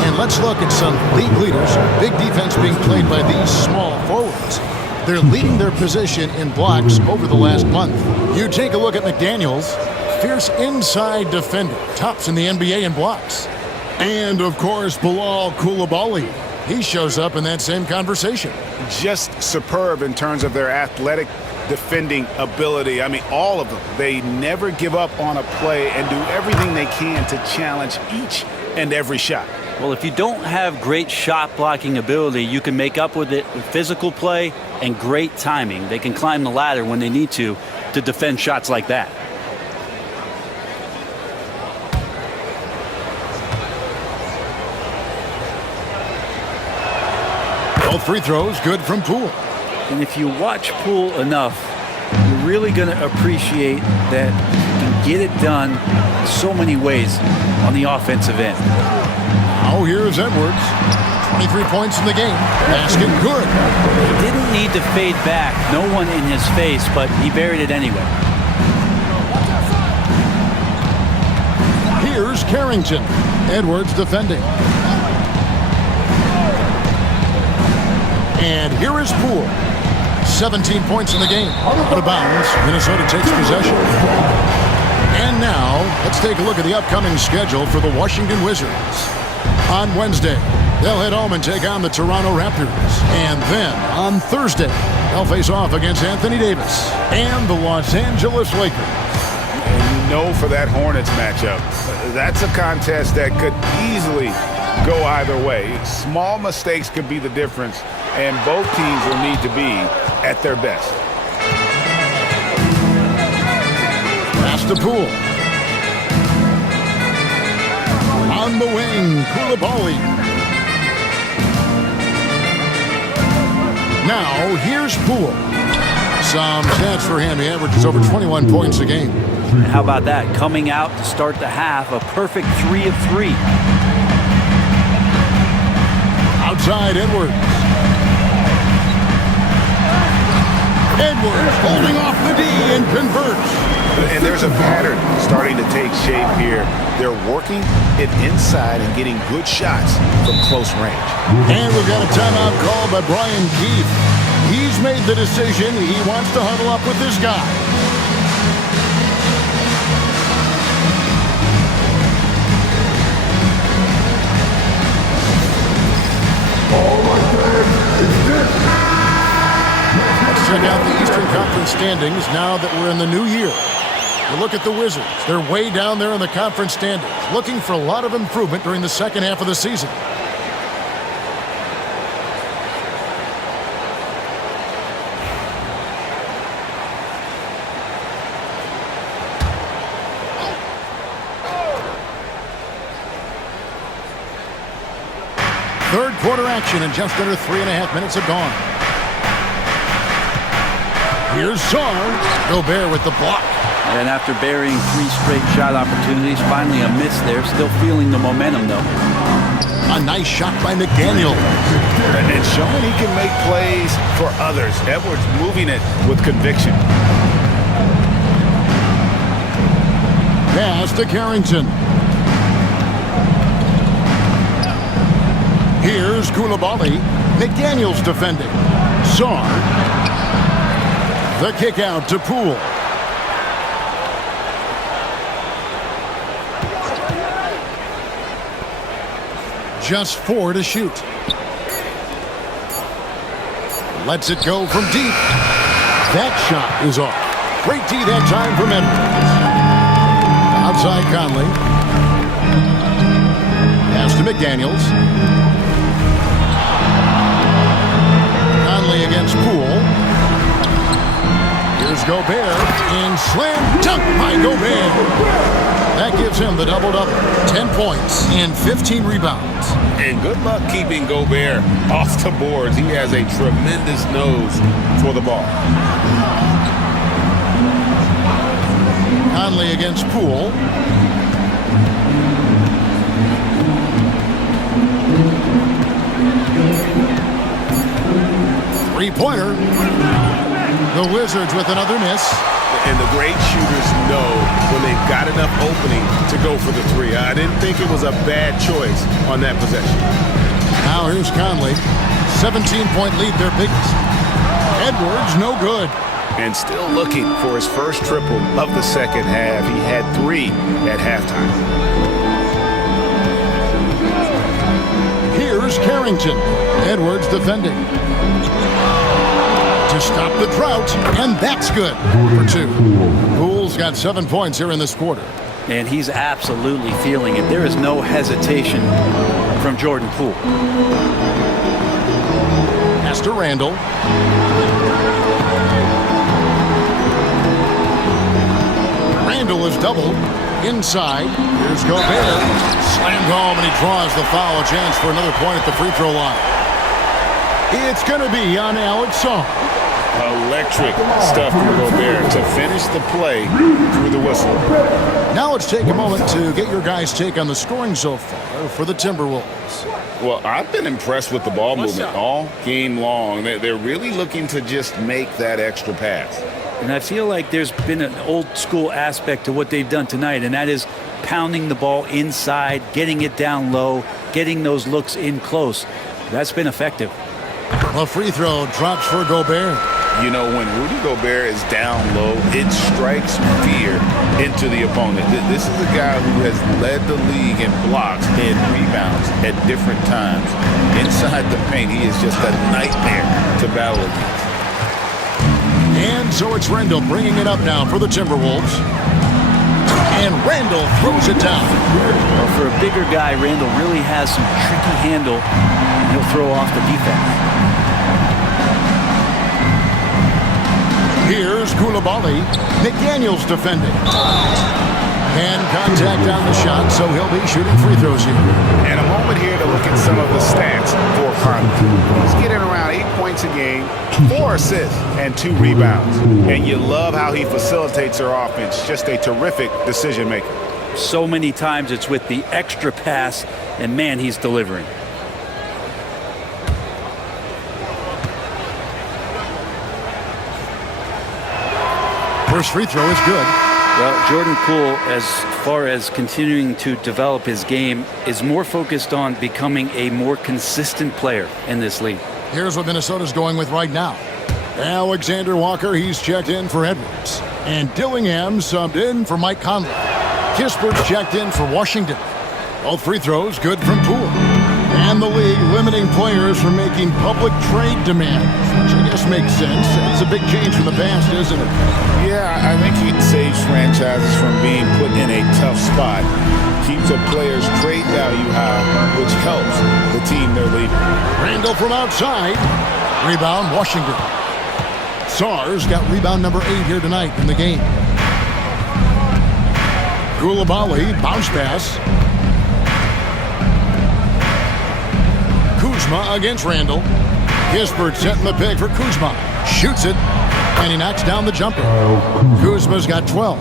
And let's look at some league leaders. Big defense being played by these small forwards. They're leading their position in blocks over the last month. You take a look at McDaniels, fierce inside defender, tops in the NBA in blocks. And, of course, Bilal Coulibaly. He shows up in that same conversation. Just superb in terms of their athletic defending ability. I mean, all of them. They never give up on a play and do everything they can to challenge each and every shot. Well, if you don't have great shot blocking ability, you can make up with it with physical play and great timing. They can climb the ladder when they need to defend shots like that. Both free throws good from Poole. And if you watch Poole enough, you're really going to appreciate that you can get it done in so many ways on the offensive end. Now here's Edwards. 23 points in the game. Basket good. He didn't need to fade back. No one in his face, but he buried it anyway. Here's Carrington. Edwards defending. And here is Poole. 17 points in the game. Out of bounds. Minnesota takes possession. And now, let's take a look at the upcoming schedule for the Washington Wizards. On Wednesday, they'll head home and take on the Toronto Raptors. And then, on Thursday, they'll face off against Anthony Davis and the Los Angeles Lakers. And you know for that Hornets matchup, that's a contest that could easily go either way. Small mistakes could be the difference, and both teams will need to be at their best. Pass to Poole. On the wing, Coulibaly. Now, here's Poole. Some stats for him. He averages over 21 points a game. How about that? Coming out to start the half, a perfect 3 of 3. Outside Edwards. Edwards holding off the D and converts. And there's a pattern starting to take shape here. They're working it inside and getting good shots from close range. And we've got a timeout called by Brian Keefe. He's made the decision. He wants to huddle up with this guy. Let's check out the Eastern Conference standings now that we're in the new year. You look at the Wizards. They're way down there in the conference standings, looking for a lot of improvement during the second half of the season. Third quarter action, and just under 3.5 minutes have gone. Here's Sarr. Gobert with the block. And after burying 3 straight shot opportunities, finally a miss there. Still feeling the momentum, though. A nice shot by McDaniel. And showing he can make plays for others. Edwards moving it with conviction. Pass to Carrington. Here's Koulibaly. McDaniel's defending. Sarr. The kick out to Poole. Just 4 to shoot. Lets it go from deep. That shot is off. Great D that time from Edwards. Outside Conley. Pass to McDaniels. Conley against Poole. Here's Gobert. In slam dunk by Gobert. That gives him the double-double. 10 points and 15 rebounds. And good luck keeping Gobert off the boards. He has a tremendous nose for the ball. Conley against Poole. Three-pointer. The Wizards with another miss. And the great shooters know when they've got enough opening to go for the 3. I didn't think it was a bad choice on that possession. Now here's Conley. 17-point lead, their biggest. Edwards, no good. And still looking for his first triple of the second half. He had 3 at halftime. Here's Carrington. Edwards defending. To stop the drought, and that's good for 2. Poole's got 7 points here in this quarter. And he's absolutely feeling it. There is no hesitation from Jordan Poole. Pass to Randall. Randall is doubled. Inside. Here's Gobert. Slammed home, and he draws the foul. A chance for another point at the free throw line. It's going to be on Alex Sarr. Electric stuff from Gobert to finish the play through the whistle. Now let's take a moment to get your guys' take on the scoring so far for the Timberwolves. Well, I've been impressed with the ball movement all game long. They're really looking to just make that extra pass. And I feel like there's been an old school aspect to what they've done tonight, and that is pounding the ball inside, getting it down low, getting those looks in close. That's been effective. A free throw drops for Gobert. You know, when Rudy Gobert is down low, it strikes fear into the opponent. This is a guy who has led the league in blocks and rebounds at different times. Inside the paint, he is just a nightmare to battle against. And so it's Randall bringing it up now for the Timberwolves. And Randall throws it down. Well, for a bigger guy, Randall really has some tricky handle, and he'll throw off the defense. Here's Koulibaly. McDaniel's defending. And contact on the shot, so he'll be shooting free throws here. And a moment here to look at some of the stats for Conley. He's getting around 8 points a game, 4 assists, and 2 rebounds. And you love how he facilitates their offense. Just a terrific decision maker. So many times it's with the extra pass, and man, he's delivering. First free throw is good. Well, Jordan Poole, as far as continuing to develop his game, is more focused on becoming a more consistent player in this league. Here's what Minnesota's going with right now. Alexander Walker, he's checked in for Edwards. And Dillingham subbed in for Mike Conley. Kispert's checked in for Washington. Both free throws good from Poole. And the league limiting players from making public trade demands, which I guess makes sense. It's a big change from the past, isn't it? Yeah, I think it saves franchises from being put in a tough spot. Keeps a player's trade value high, which helps the team they're leaving. Randall from outside. Rebound, Washington. Sars got rebound number 8 here tonight in the game. Coulibaly, bounce pass. Kuzma against Randall. Kispert setting the pick for Kuzma. Shoots it, and he knocks down the jumper. Kuzma's got 12.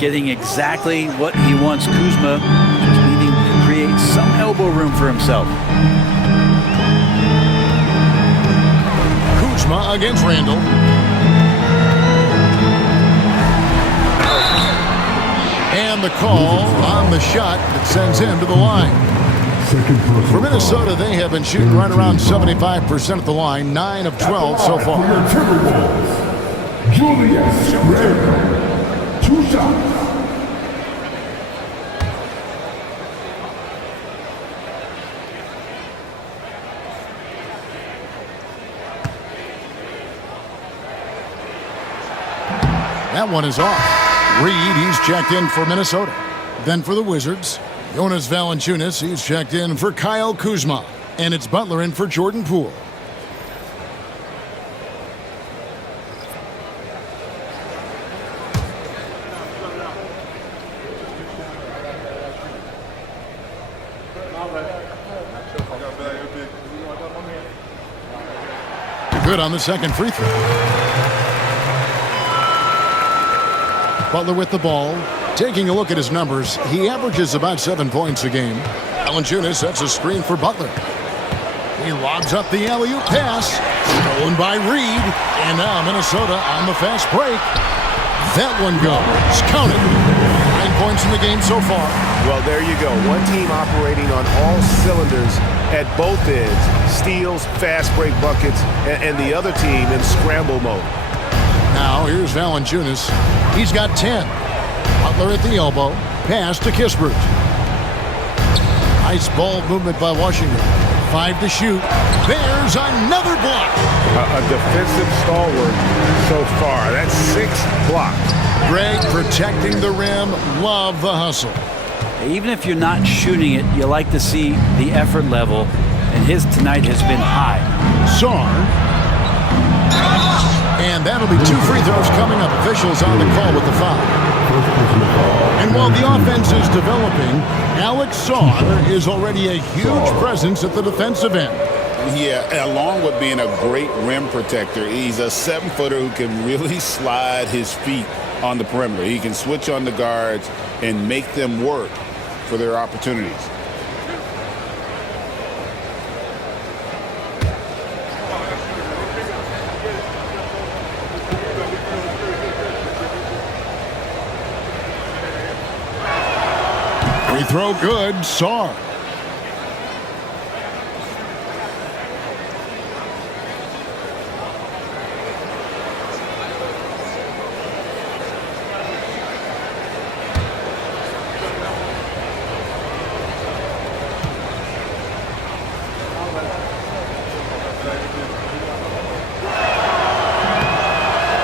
Getting exactly what he wants. Kuzma needing to create some elbow room for himself. Kuzma against Randall. And the call on the shot that sends him to the line. For Minnesota, they have been shooting right around 75% at the line, 9 of 12 so far. Timberwolves, Julius Randle, 2 shots. That one is off. Reed, he's checked in for Minnesota. Then for the Wizards, Jonas Valanciunas, he's checked in for Kyle Kuzma. And it's Butler in for Jordan Poole. Good on the second free throw. Butler with the ball. Taking a look at his numbers, he averages about 7 points a game. Valanciunas sets a screen for Butler. He lobs up the alley-oop pass. Stolen by Reed. And now Minnesota on the fast break. That one goes. Counted. 9 points in the game so far. Well, there you go. One team operating on all cylinders at both ends. Steals, fast break buckets, and the other team in scramble mode. Now here's Valanciunas. He's got 10. Butler at the elbow. Pass to Kispert. Nice ball movement by Washington. 5 to shoot. There's another block. A defensive stalwart so far. That's 6 blocks. Greg protecting the rim. Love the hustle. Even if you're not shooting it, you like to see the effort level, and his tonight has been high. Sar. And that'll be 2 free throws coming up. Officials on the call with the foul. And while the offense is developing, Alex Sar is already a huge presence at the defensive end. Yeah, along with being a great rim protector, he's a 7-footer who can really slide his feet on the perimeter. He can switch on the guards and make them work for their opportunities. Free throw good. Sar.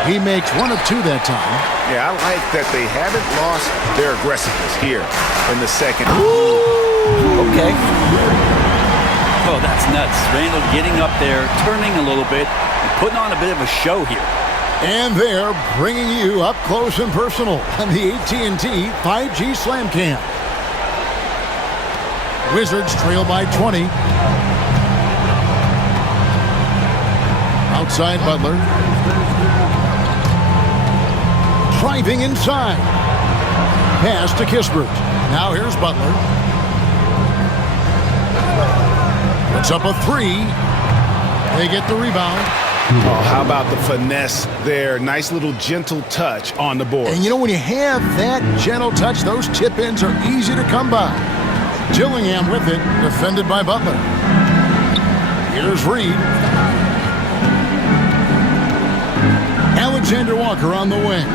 He makes 1 of 2 that time. Yeah, I like that they haven't lost their aggressiveness here in the second. Okay. Oh, that's nuts. Randall getting up there, turning a little bit, and putting on a bit of a show here. And they're bringing you up close and personal on the AT&T 5G Slam Cam. Wizards trail by 20. Outside Butler. Driving inside. Pass to Kispert. Now here's Butler. Puts up a 3. They get the rebound. Oh, how about the finesse there? Nice little gentle touch on the board. And you know, when you have that gentle touch, those tip-ins are easy to come by. Gillingham with it, defended by Butler. Here's Reed. Alexander Walker on the wing.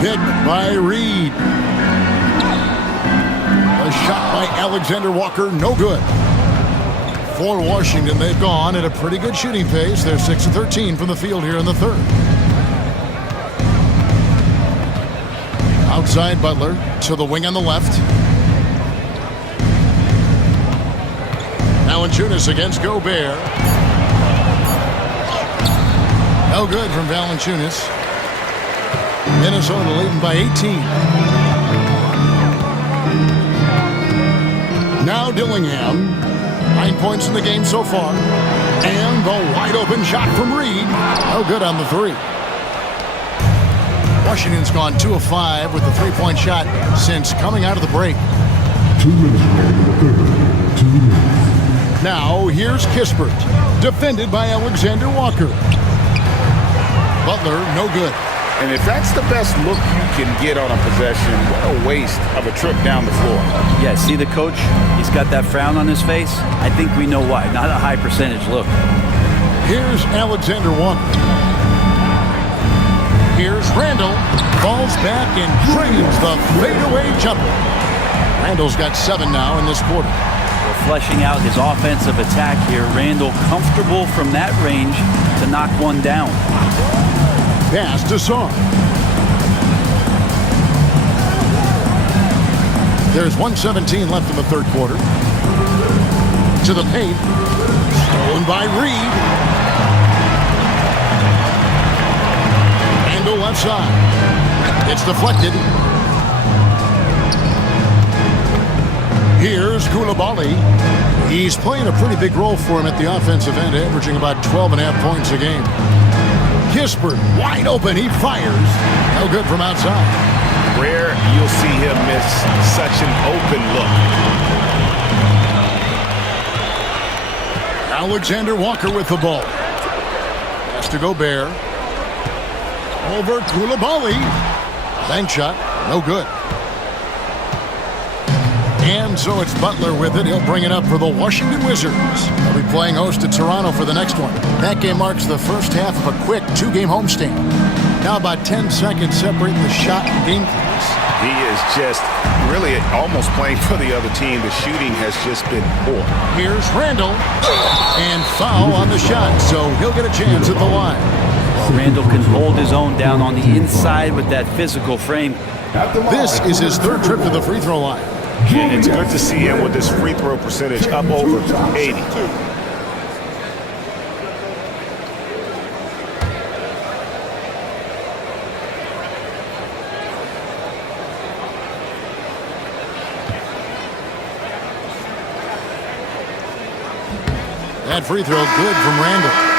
Picked by Reed. A shot by Alexander Walker, no good. For Washington, they've gone at a pretty good shooting pace. They're 6 of 13 from the field here in the third. Outside Butler to the wing on the left. Valanciunas against Gobert. No good from Valanciunas. Minnesota leading by 18. Now Dillingham. 9 points in the game so far. And the wide open shot from Reed. No good on the three. Washington's gone 2 of 5 with the three-point shot since coming out of the break. 2 minutes remaining in the third. 2 minutes. Now here's Kispert, defended by Alexander Walker. Butler, no good. And if that's the best look you can get on a possession, what a waste of a trip down the floor. Yeah, see the coach? He's got that frown on his face. I think we know why. Not a high percentage look. Here's Alexander Walker. Here's Randall. Falls back and drains the fadeaway jumper. Randall's got 7 now in this quarter. We're fleshing out his offensive attack here. Randall comfortable from that range to knock one down. Pass to Sarr. There's 1:17 left in the third quarter. To the paint. Stolen by Reed. Randall left side. It's deflected. Here's Koulibaly. He's playing a pretty big role for him at the offensive end, averaging about 12.5 points a game. Kispert, wide open, he fires. No good from outside. Rare you'll see him miss such an open look. Alexander Walker with the ball. Has to Gobert. Over Koulibaly. Bank shot, no good. And so it's Butler with it. He'll bring it up for the Washington Wizards. They'll be playing host to Toronto for the next one. That game marks the first half of a quick 2-game homestand. Now about 10 seconds separating the shot and game clocks. He is just really almost playing for the other team. The shooting has just been poor. Here's Randall. And foul on the shot, so he'll get a chance at the line. Well, Randall can hold his own down on the inside with that physical frame. This is his third trip to the free throw line. And it's good to see him with this free throw percentage up over 80. That free throw good from Randall.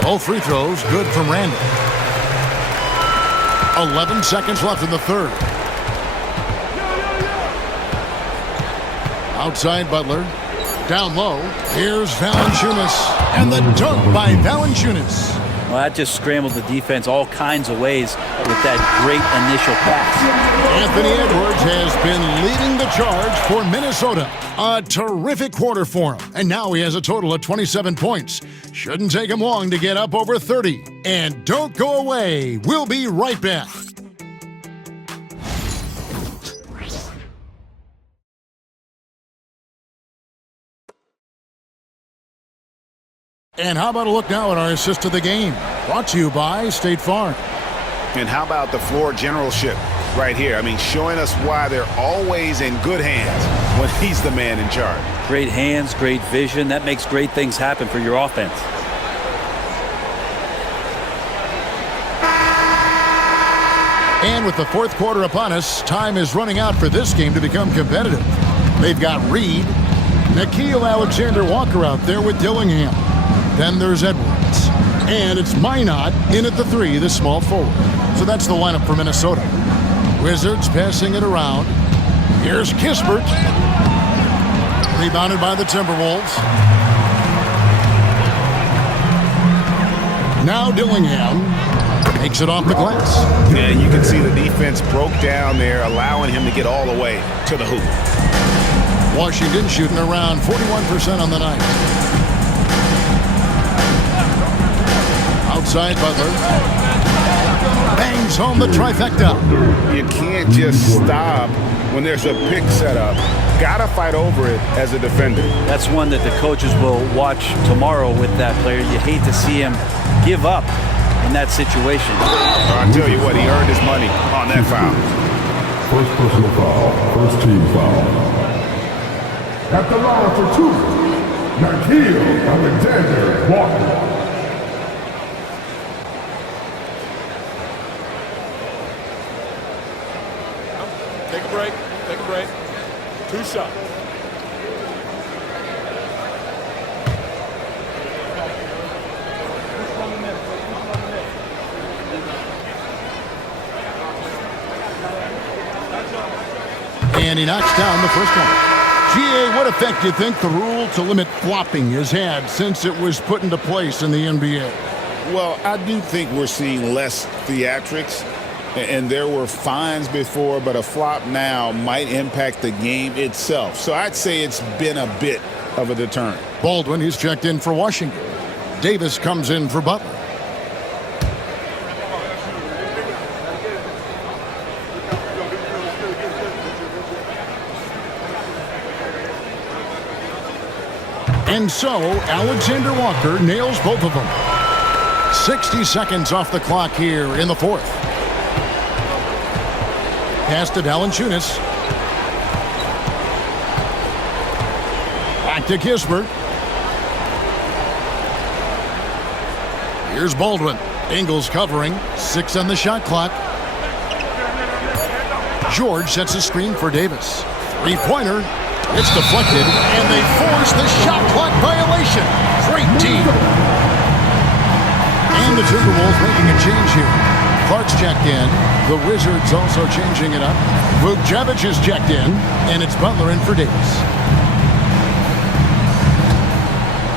Both free throws good from Randall. 11 seconds left in the third. Outside Butler. Down low. Here's Valanciunas. And the dunk by Valanciunas. Well, that just scrambled the defense all kinds of ways with that great initial pass. Anthony Edwards has been leading the charge for Minnesota. A terrific quarter for him. And now he has a total of 27 points. Shouldn't take him long to get up over 30. And don't go away. We'll be right back. And how about a look now at our assist of the game? Brought to you by State Farm. And how about the floor generalship right here? I mean, showing us why they're always in good hands when he's the man in charge. Great hands, great vision. That makes great things happen for your offense. And with the fourth quarter upon us, time is running out for this game to become competitive. They've got Reed, Nickeil Alexander Walker out there with Dillingham. Then there's Edwards. And it's Minot in at the 3, the small forward. So that's the lineup for Minnesota. Wizards passing it around. Here's Kispert. Rebounded by the Timberwolves. Now Dillingham takes it off the glass. Yeah, you can see the defense broke down there, allowing him to get all the way to the hoop. Washington shooting around 41% on the night. Outside Butler. Bangs home the trifecta. You can't just stop when there's a pick set up. Gotta fight over it as a defender. That's one that the coaches will watch tomorrow with that player. You hate to see him give up in that situation. I'll tell you what, he earned his money on that foul. First personal foul, first team foul. At the line for 2, Nickeil Alexander-Walker. Take a break. Take a break. 2 shots. And he knocks down the first one. GA, what effect do you think the rule to limit flopping has had since it was put into place in the NBA? Well, I do think we're seeing less theatrics. And there were fines before, but a flop now might impact the game itself. So I'd say it's been a bit of a deterrent. Baldwin, who's checked in for Washington. Davis comes in for Butler. And so, Alexander Walker nails both of them. 60 seconds off the clock here in the 4th. Pass to Valanciunas. Back to Kispert. Here's Baldwin. Ingles covering. 6 on the shot clock. George sets a screen for Davis. 3-pointer. It's deflected, and they force the shot clock violation. Great team. And the Timberwolves making a change here. Clark's checked in. The Wizards also changing it up. Vukcevic is checked in, and it's Butler in for Davis.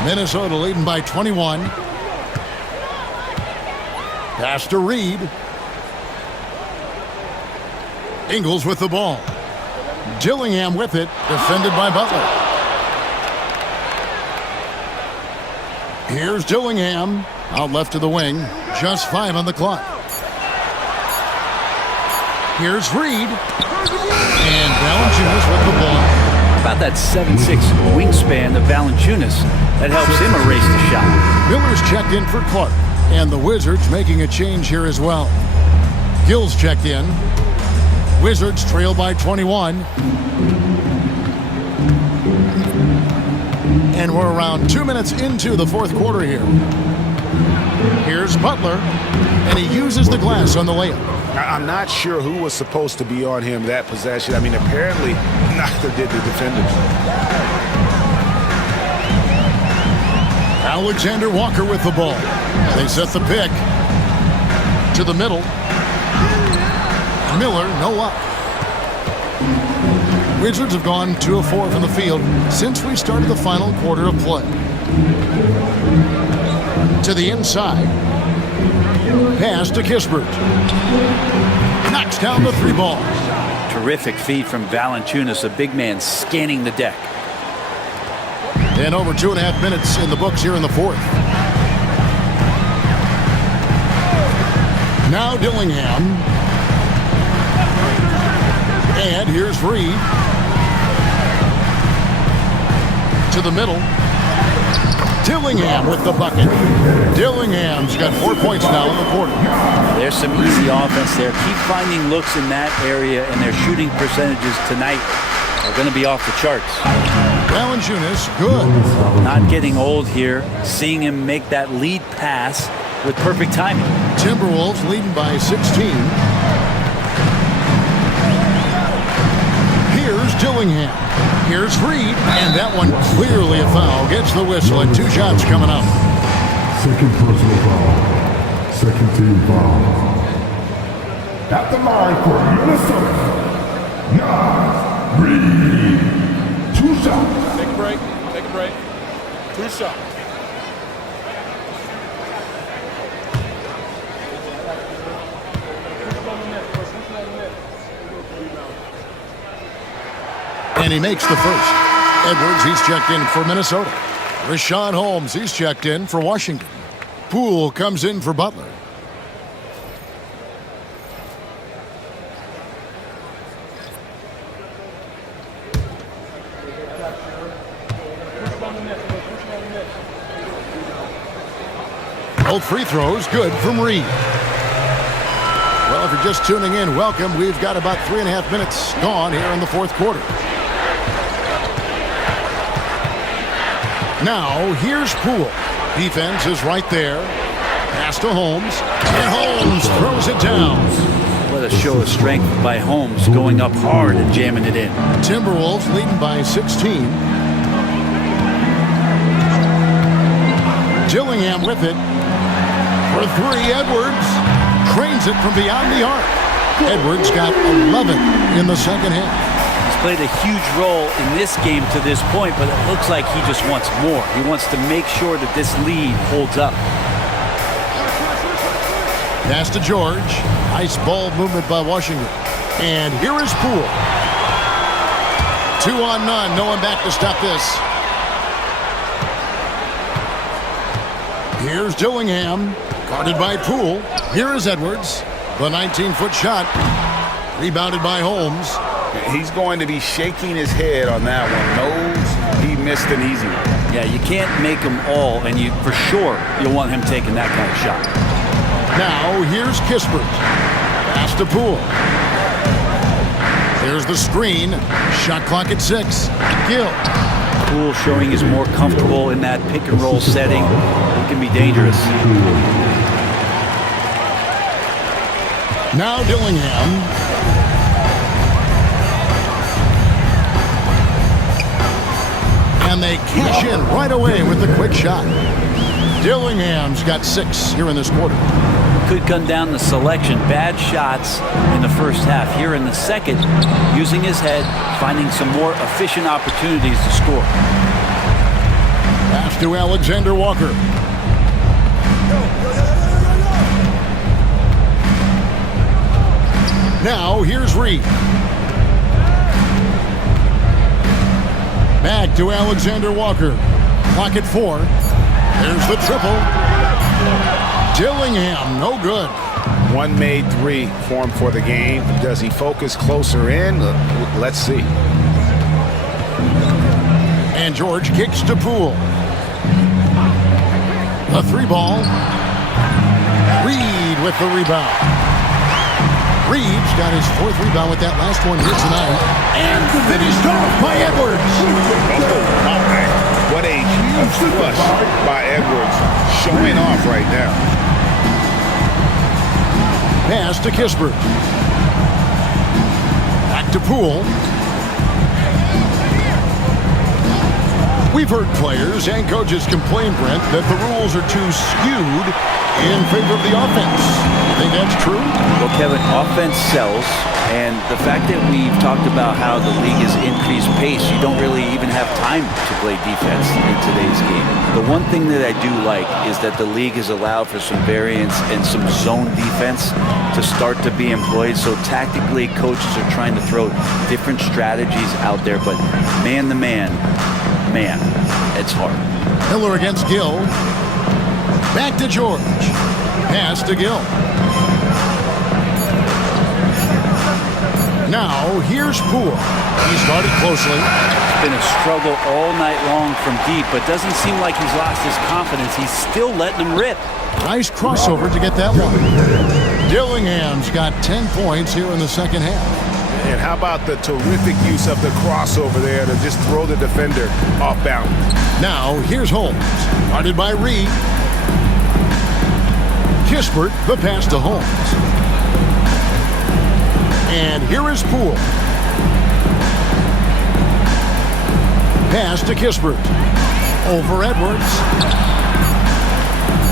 Minnesota leading by 21. Pass to Reed. Ingles with the ball. Dillingham with it, defended by Butler. Here's Dillingham, out left to the wing, just 5 on the clock. Here's Reed, and Valanciunas with the ball. About that 7'6" wingspan of Valanciunas, that helps him erase the shot. Miller's checked in for Clark, and the Wizards making a change here as well. Gill's checked in. Wizards trail by 21. And we're around 2 minutes into the 4th quarter here. Here's Butler, and he uses the glass on the layup. I'm not sure who was supposed to be on him that possession. I mean, apparently neither did the defenders. Alexander Walker with the ball. They set the pick to the middle. Miller, no luck. Wizards have gone 2 of 4 from the field since we started the final quarter of play. To the inside. Pass to Kispert. Knocks down the 3 ball. Terrific feed from Valanciunas, a big man scanning the deck. And over 2.5 minutes in the books here in the 4th. Now Dillingham. And here's Reed. To the middle. Dillingham with the bucket. Dillingham's got 4 points now in the quarter. There's some easy offense there. Keep finding looks in that area, and their shooting percentages tonight are going to be off the charts. Valanciunas, good. Not getting old here. Seeing him make that lead pass with perfect timing. Timberwolves leading by 16. Here's Dillingham. Here's Reed, and that one clearly a foul. Gets the whistle, and 2 shots coming up. Second personal foul. Second team foul. At the line for Minnesota, Nas Reed. 2 shots. Take a break. Take a break. 2 shots. And he makes the first. Edwards, he's checked in for Minnesota. Rashawn Holmes, he's checked in for Washington. Poole comes in for Butler. Both free throws good from Reed. Well, if you're just tuning in, welcome. We've got about 3.5 minutes gone here in the fourth quarter. Now, here's Poole. Defense is right there. Pass to Holmes. And Holmes throws it down. What a show of strength by Holmes, going up hard and jamming it in. Timberwolves leading by 16. Dillingham with it. For 3, Edwards trains it from beyond the arc. Edwards got 11 in the second half. He's played a huge role in this game to this point, but it looks like he just wants more. He wants to make sure that this lead holds up. Pass to George. Nice ball movement by Washington. And here is Poole. 2 on none. No one back to stop this. Here's Dillingham. Guarded by Poole. Here is Edwards. The 19-foot shot. Rebounded by Holmes. He's going to be shaking his head on that one. Knows he missed an easy one. Yeah, you can't make them all, and you for sure you'll want him taking that kind of shot. Now, here's Kispert. Pass to Poole. There's the screen. Shot clock at 6. Gill. Poole showing he's more comfortable in that pick-and-roll setting. It can be dangerous. Now Dillingham. And they cash in right away with the quick shot. Dillingham's got 6 here in this quarter. Could come down to selection. Bad shots in the first half. Here in the second, using his head, finding some more efficient opportunities to score. Pass to Alexander Walker. Now here's Reed. Back to Alexander Walker. Clock at 4. There's the triple. Dillingham, no good. One made 3 for him for the game. Does he focus closer in? Let's see. And George kicks to Poole. The 3 ball. Reed with the rebound. Reed's got his 4th rebound with that last one here tonight. And finished off by Edwards. What a huge flush by Edwards. Showing off right now. Pass to Kispert. Back to Poole. We've heard players and coaches complain, Brent, that the rules are too skewed in favor of the offense. You think that's true? Well, Kevin, offense sells, and the fact that we've talked about how the league has increased pace, you don't really even have time to play defense in today's game. The one thing that I do like is that the league has allowed for some variance and some zone defense to start to be employed. So tactically, coaches are trying to throw different strategies out there, but man-to-man, man, it's hard. Miller against Gill. Back to George. Pass to Gill. Now, here's Poole. He started closely. It's been a struggle all night long from deep, but doesn't seem like he's lost his confidence. He's still letting him rip. Nice crossover to get that one. Dillingham's got 10 points here in the second half. And how about the terrific use of the crossover there to just throw the defender off balance. Now, here's Holmes. Guarded by Reed. Kispert, the pass to Holmes. And here is Poole. Pass to Kispert. Over Edwards.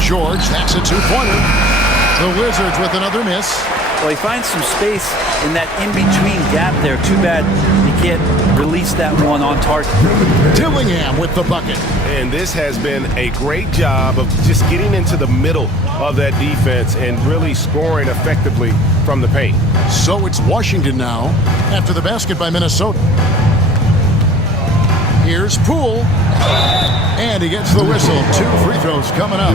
George, that's a two-pointer. The Wizards with another miss. Well, he finds some space in that in-between gap there. Too bad he can't release that one on target. Dillingham with the bucket. And this has been a great job of just getting into the middle of that defense and really scoring effectively from the paint. So it's Washington now after the basket by Minnesota. Here's Poole. And he gets the whistle. 2 free throws coming up.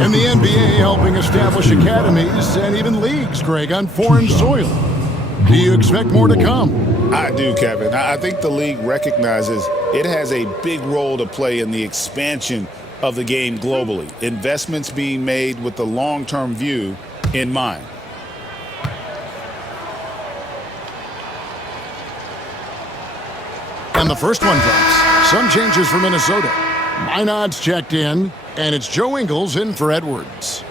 In the NBA, helping establish academies and even leagues, Greg, on foreign soil. Do you expect more to come? I do, Kevin. I think the league recognizes it has a big role to play in the expansion of the game globally. Investments being made with the long-term view in mind. And the first one drops. Some changes for Minnesota. Minot's checked in, and it's Joe Ingles in for Edwards.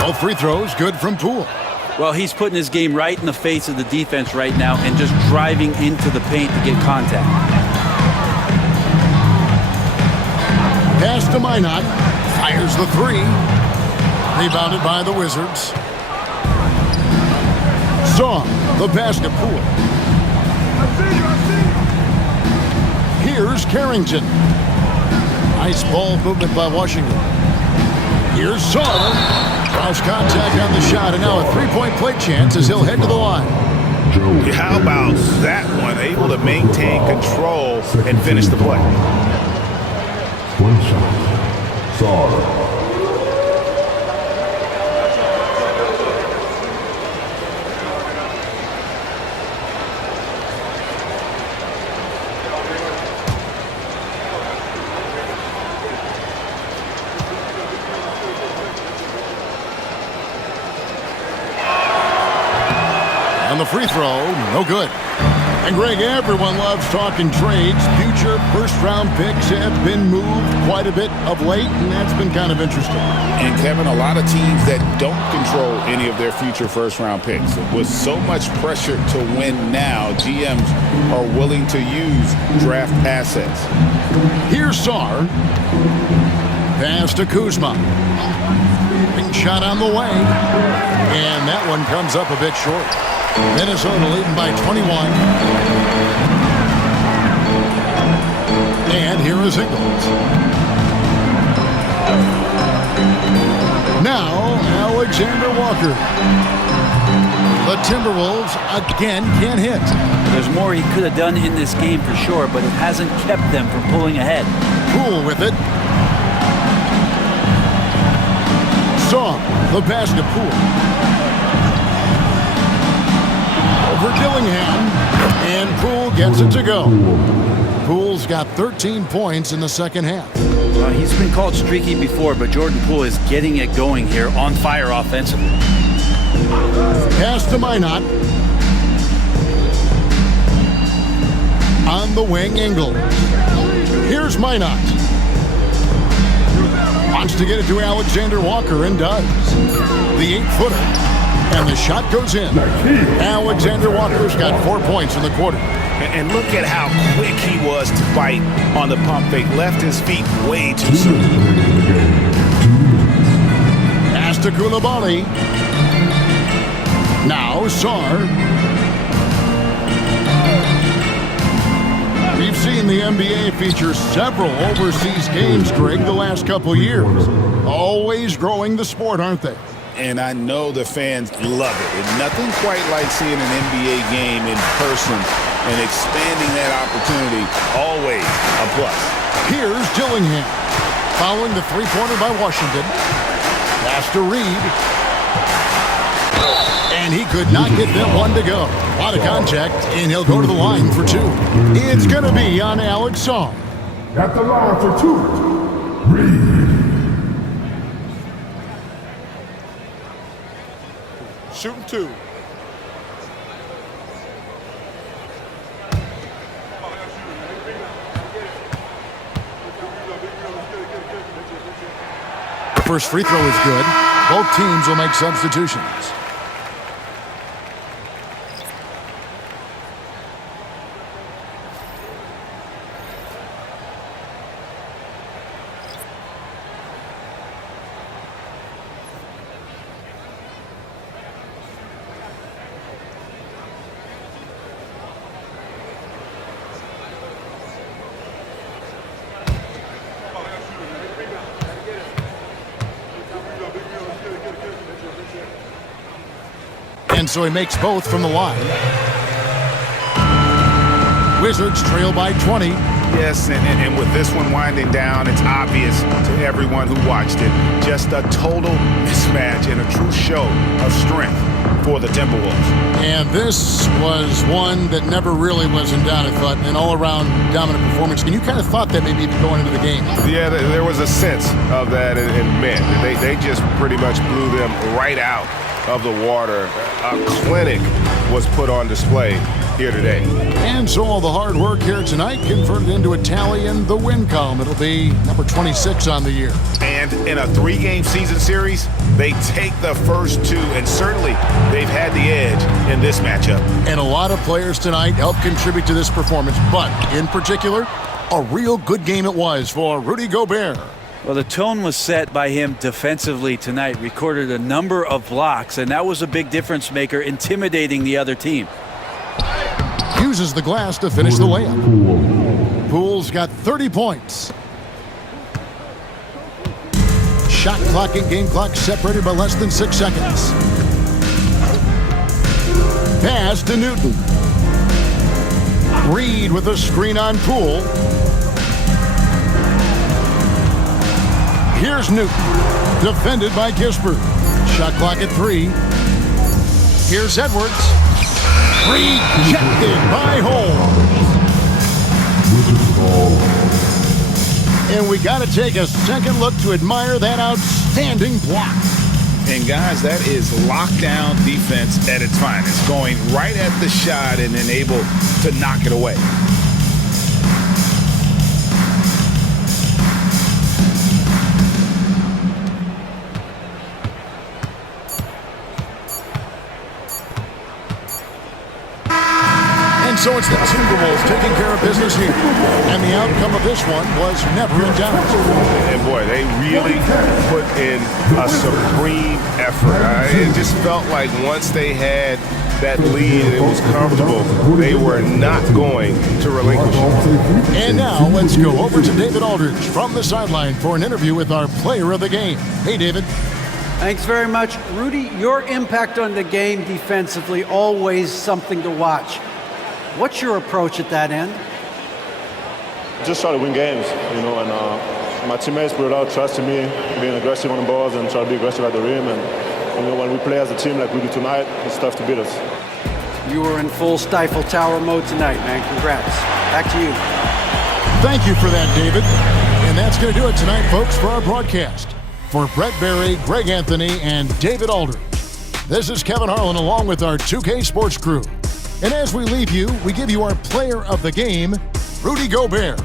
Both free throws good from Poole. Well, he's putting his game right in the face of the defense right now and just driving into the paint to get contact. Pass to Minot. Fires the three. Rebounded by the Wizards. Saw the pass to Poole. Here's Carrington. Nice ball movement by Washington. Here's Saw. Cross contact on the shot, and now a three-point play chance as he'll head to the line. How about that one? Able to maintain control and finish the play. One shot. Saw. On the free throw, no good. And Greg, everyone loves talking trades. Future first-round picks have been moved quite a bit of late, and that's been kind of interesting. And Kevin, a lot of teams that don't control any of their future first-round picks. With so much pressure to win now, GMs are willing to use draft assets. Here's Sarr. Pass to Kuzma. Big shot on the way. And that one comes up a bit short. Minnesota leading by 21. And here is Ingles. Now, Alexander Walker. The Timberwolves again can't hit. There's more he could have done in this game for sure, but it hasn't kept them from pulling ahead. Poole with it. Saw the pass to Poole. For Dillingham, and Poole gets it to go. Poole's got 13 points in the second half. He's been called streaky before, but Jordan Poole is getting it going here, on fire offensively. Pass to Minot. On the wing, Ingles. Here's Minot. Wants to get it to Alexander Walker, and does. The 8-footer. And the shot goes in. Alexander Walker's got 4 points in the quarter. And look at how quick he was to fight on the pump fake. Left his feet way too soon. Pass to Koulibaly. Now Sarr. We've seen the NBA feature several overseas games, Greg, the last couple years. Always growing the sport, aren't they? And I know the fans love it. And nothing quite like seeing an NBA game in person and expanding that opportunity, always a plus. Here's Dillingham. Following the three-pointer by Washington. Pass to Reed. And he could not get that one to go. A lot of contact, and he'll go to the line for 2. It's going to be on Alex Saw. At the line for 2. Reed. Shooting 2. first free throw is good. Both teams will make substitutions. And so he makes both from the line. Wizards trail by 20. Yes, and with this one winding down, it's obvious to everyone who watched it. Just a total mismatch and a true show of strength for the Timberwolves. And this was one that never really was in doubt, I thought, an all-around dominant performance. And you kind of thought that maybe going into the game. Yeah, there was a sense of that in men. They just pretty much blew them right out of the water. A clinic was put on display here today. And so all the hard work here tonight converted into a tally in the win column. It'll be number 26 on the year. And in a 3-game season series, they take the first 2, and certainly they've had the edge in this matchup. And a lot of players tonight helped contribute to this performance, but in particular, a real good game it was for Rudy Gobert. Well, the tone was set by him defensively tonight. Recorded a number of blocks, and that was a big difference maker, intimidating the other team. Uses the glass to finish the layup. Poole's got 30 points. Shot clock and game clock separated by less than 6 seconds. Pass to Newton. Reed with a screen on Poole. Here's Newton, defended by Kispert. Shot clock at 3. Here's Edwards. Rejected by Holmes. And we got to take a second look to admire that outstanding block. And guys, that is lockdown defense at its finest. Going right at the shot and then able to knock it away. So it's the Timberwolves taking care of business here. And the outcome of this one was never in doubt. And boy, they really put in a supreme effort. It just felt like once they had that lead and it was comfortable, they were not going to relinquish it. And now let's go over to David Aldridge from the sideline for an interview with our player of the game. Hey, David. Thanks very much. Rudy, your impact on the game defensively, always something to watch. What's your approach at that end? Just try to win games, and my teammates put a lot of trust in me, being aggressive on the balls and try to be aggressive at the rim. And when we play as a team like we do tonight, it's tough to beat us. You were in full Stifle Tower mode tonight, man. Congrats. Back to you. Thank you for that, David. And that's going to do it tonight, folks, for our broadcast. For Brett Berry, Greg Anthony, and David Aldridge, this is Kevin Harlan along with our 2K Sports crew. And as we leave you, we give you our player of the game, Rudy Gobert.